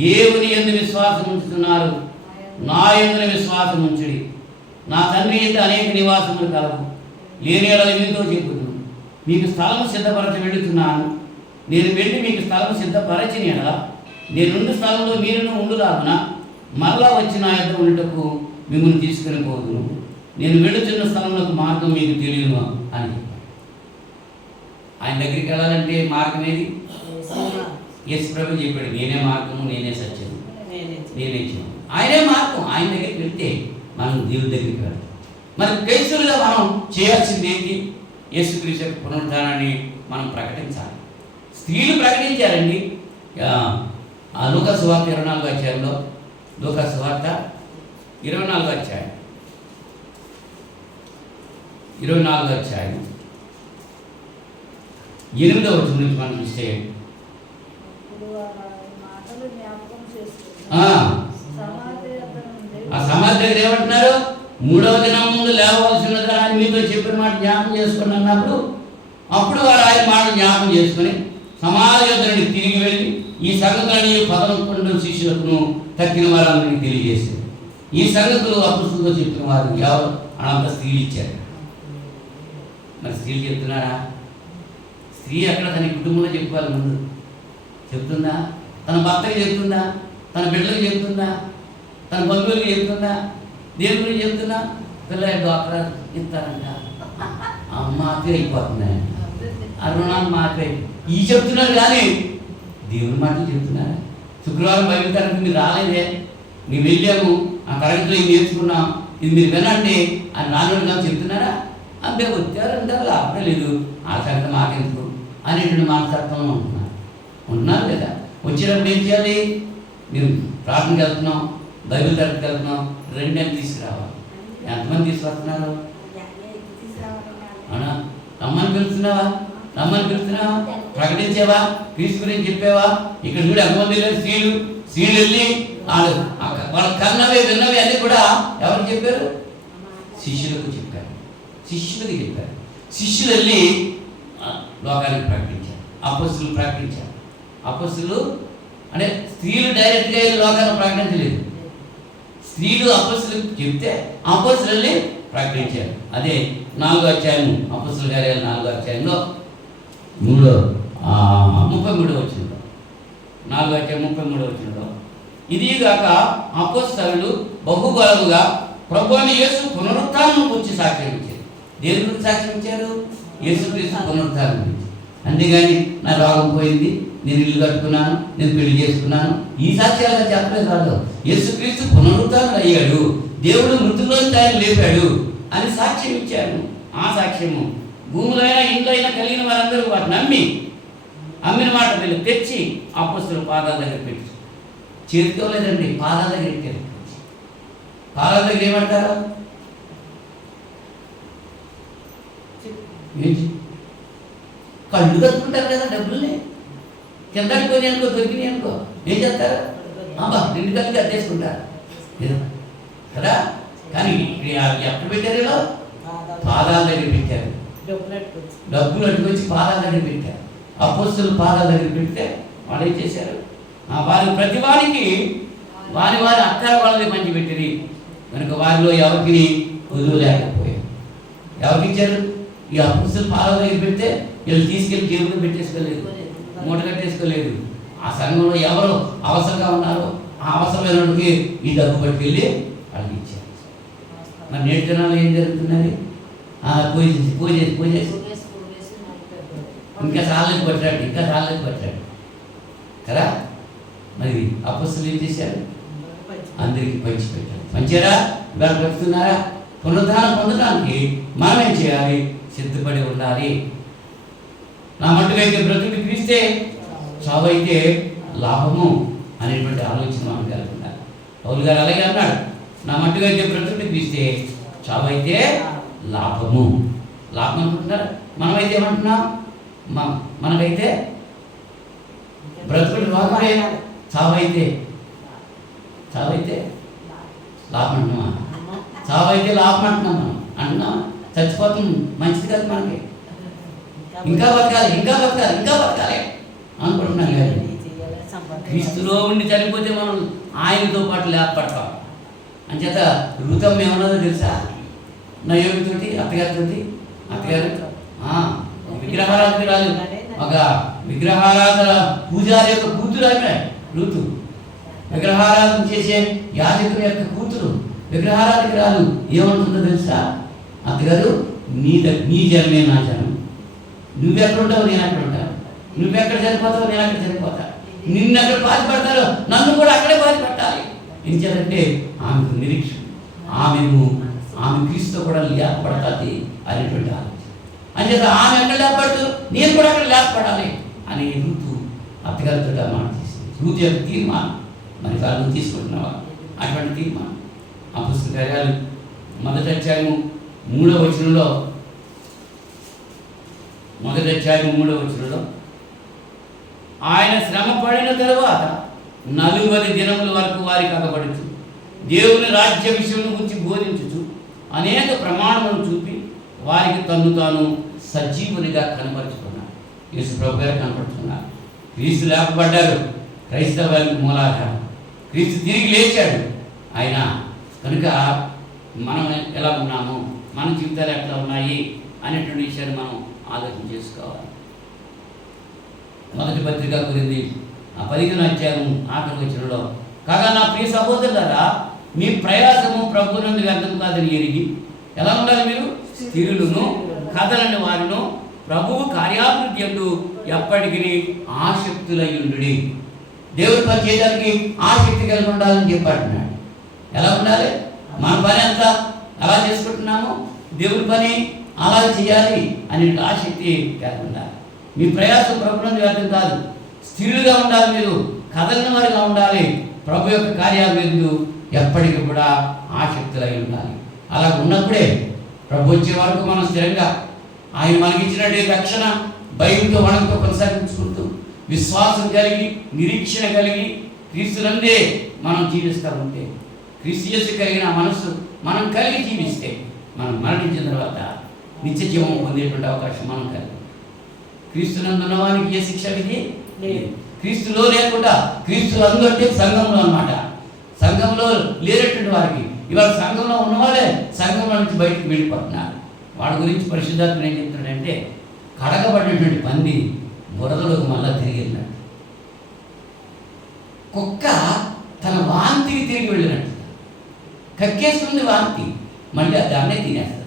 దేవుని యందు విశ్వాసం ఉంచుతున్నారు, నా యందు విశ్వాసం ఉంచుడి. నా తండ్రి యందు అనేక నివాసములు కలవు, లేని ఎడల మీతో చెప్పుదును. మీకు స్థలము సిద్ధపరచ వెళుతున్నాను. నేను వెళ్ళి మీకు స్థలము సిద్ధపరచిన ఎడల నేనుండు స్థలంలో మీరును ఉండులాగున మరలా వచ్చి నా యొద్ద ఉండుటకు మిమ్మల్ని తీసుకుని పోదును. నేను వెళుతున్న స్థలంలో మార్గం మీకు తెలియను అని చెప్పాను. ఆయన దగ్గరికి వెళ్ళాలంటే మార్గం ఏది? యేసు ప్రభు చెప్పాడు, నేనే మార్గము, నేనే సత్యము, నేనే జీవము. ఆయనే మార్గం. ఆయన దగ్గరికి వెళ్తే మనం దేవుడి దగ్గరికి వెళ్తాం. మరి క్రైస్తవులుగా మనం చేయాల్సింది ఏంటి? యేసుక్రీస్తు యొక్క పునరుద్ధానాన్ని మనం ప్రకటించాలి. స్త్రీలు ప్రకటించారండి. లూకా సువార్త 24వ అధ్యాయంలో, లూకా సువార్త 24వ అధ్యాయం 8వ వచనం నుంచి మనం చూస్తే, ఆ సమాధి దగ్గర ఏమంటున్నారు? 3వ దినం ముందు లేవవలసి ఉన్నదా అని మీతో చెప్పిన మాట జ్ఞాపకం చేసుకుని అన్నప్పుడు, అప్పుడు వారు ఆయన మాట జ్ఞాపకం చేసుకుని సమాధి యొద్దకు తిరిగి వెళ్ళి ఈ సంగతులని 11 శిష్యులకు తక్కిన వారందరికీ తెలియజేశారు. ఈ సంగతులు అపొస్తలులతో చెప్పిన వారు ఎవరు? అనంత స్త్రీలు ఇచ్చారు. మరి స్త్రీలు చెప్తున్నారా? స్త్రీ అక్కడ తన కుటుంబంలో చెప్పుకోవాలి. ముందు చెప్తుందా? తన భర్తకి చెప్తుందా? తన బిడ్డలకు చెప్తుందా? తన బంధువులకు చెప్తుందా? దేవుని గురించి చెప్తున్నా? పిల్లలు డాక్టర్ ఇస్తారంట, మాఫీ అయిపోతున్నాయి, ఆ రుణాలు మాఫీ ఈ చెప్తున్నారు కానీ దేవుని మాటలు చెప్తున్నారా? శుక్రవారం బైబిల్ తరగతి మీరు రాలేదే, మేము వెళ్ళాము, ఆ తరగతిలో ఇది నేర్చుకున్నాం, ఇది మీరు వినండి అని నాన్నగా చెప్తున్నారా? అంతే వచ్చారంటారు, లాభం లేదు, ఆ సంగతి మాకెందుకు అనేటువంటి మనస్తత్వంలో ఉంటున్నారు లేదా? వచ్చేటప్పుడు ఏం చేయాలి? మీరు ప్రార్థనకి వెళ్తున్నాం, బైబిల్ తరగతికి వెళ్తున్నాం, 2 నెలలు తీసుకురావాలి. ఎంతమంది తీసుకొస్తున్నారు? అవునా? రమ్మని పిలుస్తున్నావా? ప్రకటించావా? క్రీస్తు గురించి చెప్పావా? ఇక్కడ చూడు ఎంతమంది స్త్రీలు వెళ్ళి వాళ్ళ కన్నవి విన్నవి అన్నీ కూడా ఎవరు చెప్పారు? శిష్యులకు చెప్పారు. శిష్యులు వెళ్ళి లోకానికి ప్రకటించారు. అపొస్తలులు ప్రకటించారు. అపొస్తలులు అంటే స్త్రీలు డైరెక్ట్గా వెళ్ళి లోకాన్ని ప్రకటించలేదు. స్త్రీలు అపొస్తలులకు చెప్తే అపొస్తలుల్ని ప్రకటించారు. అదే 4వ అధ్యాయం, అపొస్తలుల కార్యాలు 4వ అధ్యాయంలో 33వ వచనంలో, 4వ అధ్యాయం 33వ వచనంలో ఇదిగాక అపోస్తలులు బహుబలముగా ప్రభువైన యేసు పునరుత్థానం గురించి సాక్ష్యం ఇచ్చారు. దేని గురించి సాక్ష్యం ఇచ్చారు? యేసుక్రీస్తు పునరుత్థానం గురించి. అంతేగాని నా రోగం పోయింది, నేను ఇల్లు కట్టుకున్నాను, నేను పెళ్లి చేసుకున్నాను, ఈ సాక్ష్యాలుగా చెప్పలేదు వాళ్ళు. యేసుక్రీస్తు పునరుత్థానం అయ్యాడు, దేవుడు మృతుల్లోంచి ఆయన లేపాడు అని సాక్ష్యం ఇచ్చారు. ఆ సాక్ష్యము భూములో అయినా ఇంట్లో అయినా కలిగిన వారందరూ వాటిని అమ్మిన మాట వీళ్ళు తెచ్చి అపోస్తలుల పాదాల దగ్గర పెట్టి, చేతితో లేదండి, పాదాల దగ్గర పెట్టారు. పాదాల దగ్గర ఏమంటారు? ఏంటి? కళ్ళు కట్టుకుంటారు కదా, డబ్బుల్ని కిందకి పోయి అనుకో, దొరికినాయి అనుకో, ఏం చేస్తారు? అబ్బా రెండు కళ్ళు కట్టేసుకుంటారు కదా. కానీ ఎప్పుడు పెట్టారు? ఇలా పాదాల దగ్గర పెట్టారు. డబ్బులు అట్టుకొచ్చి పాదాల దగ్గర పెట్టారు. అపోస్తలుల పాదాల దగ్గర పెడితే వాళ్ళు ఏం చేశారు? వారి ప్రతి వారికి వారి అక్కర వాళ్ళని మంచి పెట్టింది కనుక వారిలో ఎవరికి వదులేకపోయారు. ఎవరికి ఇచ్చారు? ఈ అపోస్తలుల పాదాల దగ్గర పెడితే వీళ్ళు తీసుకెళ్ళి జేబులో పెట్టేసుకోలేదు, మూట కట్టేసుకోలేదు. ఆ సంఘంలో ఎవరు అవసరంగా ఉన్నారో ఆ అవసరమైనకి ఈ డబ్బు పట్టుకెళ్ళి వాళ్ళకి ఇచ్చారు. మరి నేటి దినాల్లో ఏం జరుగుతున్నది? పూజేసి ఇంకా సార్లకి పట్టాడు కదా. మరి అపోస్తలులు ఏం చేశారు? అందరికీ పంచిపెట్టారు. పంచారా? ఇవాళ బ్రతుకుతున్నారా? పునరుద్ధానం పొందడానికి మనం ఏం చేయాలి? సిద్ధపడి ఉండాలి. నా మట్టుకైతే బ్రతుకు క్రీస్తే, చావు అయితే లాభము అనేటువంటి ఆలోచన మనం కలిగి ఉండాలి. పౌలు గారు అలాగే అన్నాడు, నా మట్టుకైతే బ్రతుకు క్రీస్తే, చావు అయితే లాభము. లాభం అనుకుంటున్నారు. మనమైతే ఏమంటున్నాం? మనకైతే బ్రతుకుడు లాభమే, చావైతే లాభం అంటున్నామా? చావైతే లాభం అంటున్నాం. మనం అంటున్నాం చచ్చిపోతాం, మంచిది కాదు మనకి, ఇంకా బతకాలి అనుకుంటున్నాం. కానీ క్రీస్తులో ఉండి చనిపోతే మనం ఆయనతో పాటు లేపడతాం. అంచేత ఋతం ఏమన్నదో తెలుసా? నయోమితోటి అత్తగారు విగ్రహారాధకురాలు, ఒక విగ్రహారాధన పూజారి యొక్క కూతురు ఆమె ఋతు. విగ్రహారాధన చేసే యాజకుని యొక్క కూతురు విగ్రహారాధకురాలు. ఏమంటుందో తెలుసా? అత్తగారు, నీ జన్మే నా జన్మ, నువ్వెక్కడ ఉంటావు నేను అక్కడ ఉంటాను, నువ్వెక్కడ చనిపోతావు నేను అక్కడ చనిపోతా, నిన్ను అక్కడ బాధపడతారో నన్ను కూడా అక్కడే బాధపడాలి. ఏం చేయాలంటే ఆమెకు నిరీక్షణ, ఆమె క్రీస్తు కూడా లేపబడతాది అనేటువంటి ఆలోచన. అంచేత ఆమె ఎక్కడ లేపబడదు, నేను కూడా అక్కడ లేపబడాలి అని ఋతు అత్తగారితో మాట చేసింది. ఋతు యొక్క తీర్మానం మరి కాళ్ళు తీసుకుంటున్నావా? అటువంటి తీర్మానం అపోస్తలుల కార్యాలు 1వ అధ్యాయము 3వ వచనంలో, 1వ అధ్యాయము 3వ వచనంలో, ఆయన శ్రమ పడిన తరువాత 40 దినముల వరకు వారికి అగబడుచు దేవుని రాజ్య విషయం గురించి బోధించుచు అనేక ప్రమాణములను చూపి వారికి తన్ను తాను సజీవునిగా కనపరుచుకున్నాడు. యేసు ప్రభు గారు కనపరుచుకున్నారు. క్రీస్తు లేపబడ్డారు, క్రైస్తవానికి మూలాధారం. క్రీస్తు తిరిగి లేచాడు ఆయన. కనుక మనం ఎలా ఉన్నాము, మన జీవితాలు ఎట్లా ఉన్నాయి అనేటువంటి విషయాన్ని మనం ఆలోచన చేసుకోవాలి. మొదటి పత్రిక గురించి 15వ అధ్యాయం ఆఖరి వచనంలో, కాగా నా ప్రియ సహోదరులారా, మీ ప్రయాసము ప్రభువునందు వ్యర్థం కాదని ఎరిగి ఎలా ఉండాలి? మీరు స్థిరులను కదలని వారిను ప్రభువు కార్యాభివృద్ధి యందు ఎప్పటికీ ఆసక్తులయ్యుండుడి. దేవుడి పని చేయడానికి ఆసక్తి కలిగి ఉండాలని చెప్పాడున్నాడు. ఎలా ఉండాలి? మన పని అంతా ఎలా చేసుకుంటున్నామో దేవుడి పని అలా చేయాలి అనే ఆసక్తి కలిగి ఉండాలి. మీ ప్రయాసం ప్రభువునందు వ్యర్థం కాదు, స్థిరులుగా ఉండాలి, మీరు కదలని వారిగా ఉండాలి. ప్రభు యొక్క కార్యాభివృద్ధి ఎప్పటికీ కూడా ఆసక్తులై ఉండాలి. అలా ఉన్నప్పుడే ప్రభు వచ్చే వరకు మనం స్థిరంగా ఆయన మనకిచ్చినట్టు రక్షణ భయంతో వణంతో కొనసాగించుకుంటూ విశ్వాసం కలిగి నిరీక్షణ కలిగి క్రీస్తునందే మనం జీవిస్తూ ఉంటే, క్రీస్తు యేసు కలిగిన మనస్సు మనం కలిగి జీవిస్తే మనం మరణించిన తర్వాత నిత్య జీవం పొందేటువంటి అవకాశం మనం కలిగి. క్రీస్తునందు ఉన్నవానికి ఏ శిక్ష విధి లేదు. క్రీస్తులో లేకుండా, క్రీస్తులో అందరికీ సంఘంలో అన్నమాట. సంఘంలో లేనటువంటి వారికి ఇవాళ సంఘంలో ఉన్నవాళ్ళే సంఘంలో నుంచి బయటకు వెళ్ళిపోతున్నారు. వాడి గురించి పరిశుద్ధాత్మ ఏం చెప్తున్నాడంటే, కడగబడినటువంటి పంది బురదలోకి మళ్ళా తిరిగి వెళ్ళినట్టు. కుక్క తన వాంతికి తిరిగి వెళ్ళినట్టు కక్కేస్తుంది వాంతి, మళ్ళీ దాన్నే తినేస్తాడు.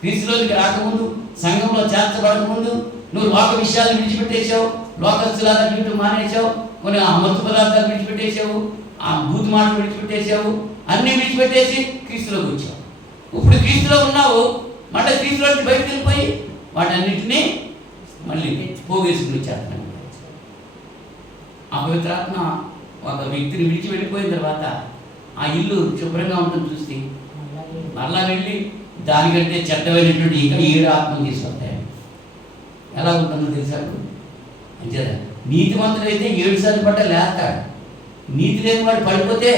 క్రీస్తులోకి రాకముందు, సంఘంలో చేర్చబడకముందు నువ్వు లోక విషయాలు విడిచిపెట్టేశావు, లోకస్తులాగా జీవితం మానేశావు, కొన్ని మత్తు పదార్థాలు విడిచిపెట్టేశావు, ఆ బూతు మాటలు విడిచిపెట్టేశావు, అన్నీ విడిచిపెట్టేసి క్రీస్తులోకి వచ్చావు. ఇప్పుడు క్రీస్తులో ఉన్నావు, మళ్ళీ క్రీస్తులోకి బయటకు వెళ్ళిపోయి వాటన్నిటినీ మళ్ళీ పోగేసుకుని వచ్చేస్తున్నాను. ఆ పవిత్రాత్మ ఒక వ్యక్తిని విడిచి వెళ్ళిపోయిన తర్వాత ఆ ఇల్లు శుభ్రంగా ఉంటుంది చూసి మళ్ళా వెళ్ళి దానికంటే చెడ్డమైనటువంటి ఇంకా 7 ఆత్మలు తీసుకొస్తాయి. ఎలా ఉంటుందో తెలుసా? అంతేదా? నీతిమంతుడైతే 7 సార్లు పడ్డ లేస్తాడు, నీతి లేని వాడు పడిపోతే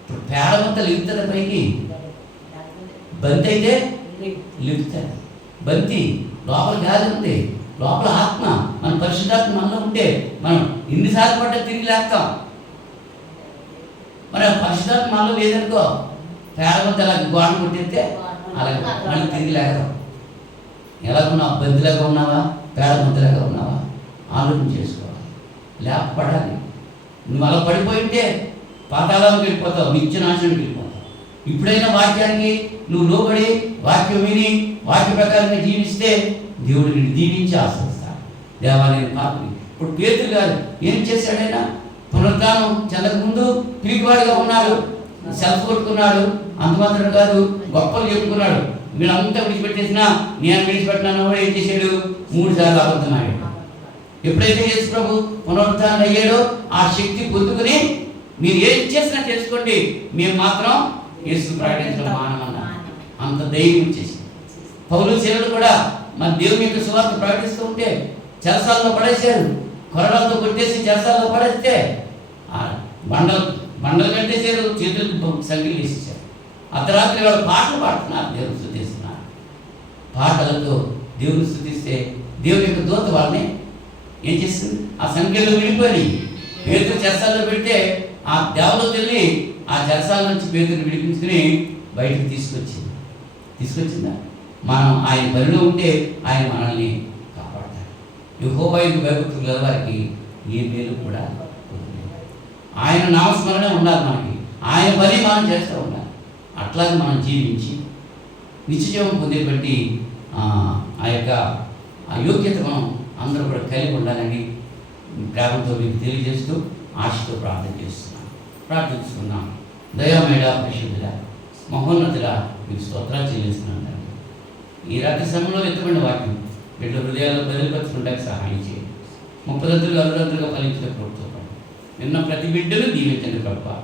ఇప్పుడు పేడమంతా లిగుతుంది పైకి, బంతి అయితే లిగుతాడు. బంతి లోపల గాలి ఉంది, లోపల ఆత్మ, మన పరిశుద్ధాత్మ మనలో ఉంటే మనం ఎన్నిసార్లు పడ్డా తిరిగి లేస్తాం. మరి ఆ పరిశుద్ధాత్మ మనలో లేదనుకో, పేడమంతా అలా గోడ కొట్టేస్తే అలాగే మళ్ళీ తిరిగి లేకదాం. ఎలాగున్నావు? బంతిలాగా ఉన్నావా, పేడమంతలాగా ఉన్నావా? ఆలోచన చేసుకోవాలి, లేపపడాలి. నువ్వు అలా పడిపోయింటే పాతాళానికి వెళ్ళిపోతావు, నిత్యనాశనానికి వెళ్ళిపోతావు. ఇప్పుడైనా వాక్యానికి నువ్వు లోబడి వాక్యం విని వాక్య ప్రకారంగా జీవిస్తే దేవుడు నిన్ను దీవించి ఆశిస్తాడు. దేవాలయం పాపి. ఇప్పుడు పేతురు గారు ఏం చేశాడైనా? పునరుద్ధానం చెందకముందు పిరికివాడిగా ఉన్నాడు, సెల్ఫ్ కొట్టుకున్నాడు, అంతమాత్రం కాదు గొప్పలు చెప్పుకున్నాడు. వీళ్ళంతా విడిచిపెట్టేసినా నేను విడిచిపెట్టినాను ఏం చేశాడు? 3 సార్లు అబద్ధమాడాడు. ఎప్పుడైతే యేసు ప్రభు పునరుద్ధానం అయ్యాడో ఆ శక్తి పొందుకుని మీరు ఏం చేసినా చేసుకోండి, మేము మాత్రం యేసు ప్రకటించడం మానమన్నా అంత ధైర్యం వచ్చేసి. పౌలు శీలలు కూడా మన దేవుని యొక్క సువార్త ప్రకటిస్తూ ఉంటే చెరసాలలో పడేశారు, కొరడాలతో కొట్టేసి చెరసాలలో పడేస్తే బండలు కట్టేశారు, చేతులు సంఖ్యలు వేసేసారు. అర్ధరాత్రి వాళ్ళు పాటలు పాడుతున్నారు, దేవుని స్తుతిస్తున్నారు. పాటలతో దేవుని స్తుతిస్తే దేవుని యొక్క దూత వాళ్ళని ఏం చేస్తుంది? ఆ సంఖ్యలో విడిపోయి పేతురు చెరసాలలో పెడితే ఆ దేవదూత వెళ్ళి ఆ చెరసాల నుంచి పేతురుని విడిపించుకుని బయటకు తీసుకొచ్చిందా? మనం ఆయన పనిలో ఉంటే ఆయన మనల్ని కాపాడతాడు. యెహోవాకు భయభక్తులు గల వారికి ఏ మేలు కూడా ఆయన నామస్మరణ ఉండాలి. మనకి ఆయన పని మనం చేస్తూ ఉండాలి. అట్లాగే మనం జీవించి నిత్యజీవం పొందేటువంటి ఆ యొక్క యోగ్యత మనం అందరూ కూడా కలిగి ఉండాలని ప్రేమతో మీకు తెలియజేస్తూ ఆశతో ప్రార్థిస్తున్నాం. దయామేడ పరిశుద్ధుల మహోన్నతుల మీకు స్తోత్రాలు చెల్లిస్తున్నాను. ఈ రాత్రి సమయంలో ఎత్తబడిన వాక్యం బిడ్డ హృదయాల్లో బయలుపరచుకుంటానికి సహాయం చేయండి. 30 అరుదంతులుగా ఫలించిన ప్రభుత్వం నిన్న ప్రతి బిడ్డను దీవించండి ప్రభు.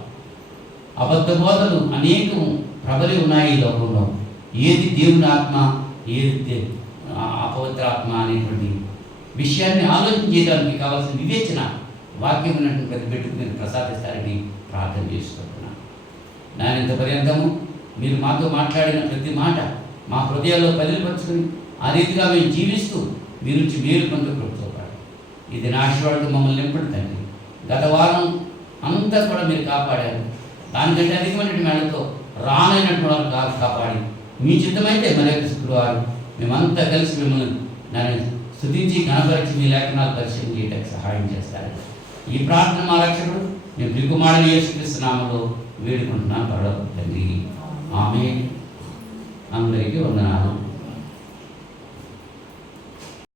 అబద్ధ బోధలు అనేకం ప్రబలి ఉన్నాయి ఈ లోకంలో. ఏది దేవుని ఆత్మ, ఏది అపవిత్ర ఆత్మ అనేటువంటి విషయాన్ని ఆలోచన చేయడానికి కావాల్సిన వివేచన వాక్యం ఉన్నటువంటి ప్రతి బిడ్డకు మీరు ప్రసాదిస్తారని ప్రార్థన చేసుకుంటున్నాను. నాయనంత పర్యంతము మీరు మాతో మాట్లాడిన ప్రతి మాట మా హృదయాల్లో బయలుపరుచుకుని ఆ రీతిగా మేము జీవిస్తూ మీ నుంచి మేలు పొందు ప్రభుత్వపడాలి. ఇది నా ఆశీర్వాదం మమ్మల్ని నింపండి తండ్రి. గత వారం అంతా కూడా మీరు కాపాడారు. దానికంటే అధికమైన మేళతో రానైనటువంటి వాళ్ళు కాపాడి మీ చిత్తమైతే మరి శుక్రవారం మేమంతా కలిసి మిమ్మల్ని నన్ను స్తుతించి కనపరిచి మీ లేఖనాలు పరిశీలన చేయడానికి సహాయం చేస్తారు. ఈ ప్రార్థన మా రక్షకుడు మేము దిగుమాడని యేసుక్రీస్తు నామములో వేడుకుంటున్నాను పరలోక తండ్రి. ఆమేన్. అందరికీ వందనాలు.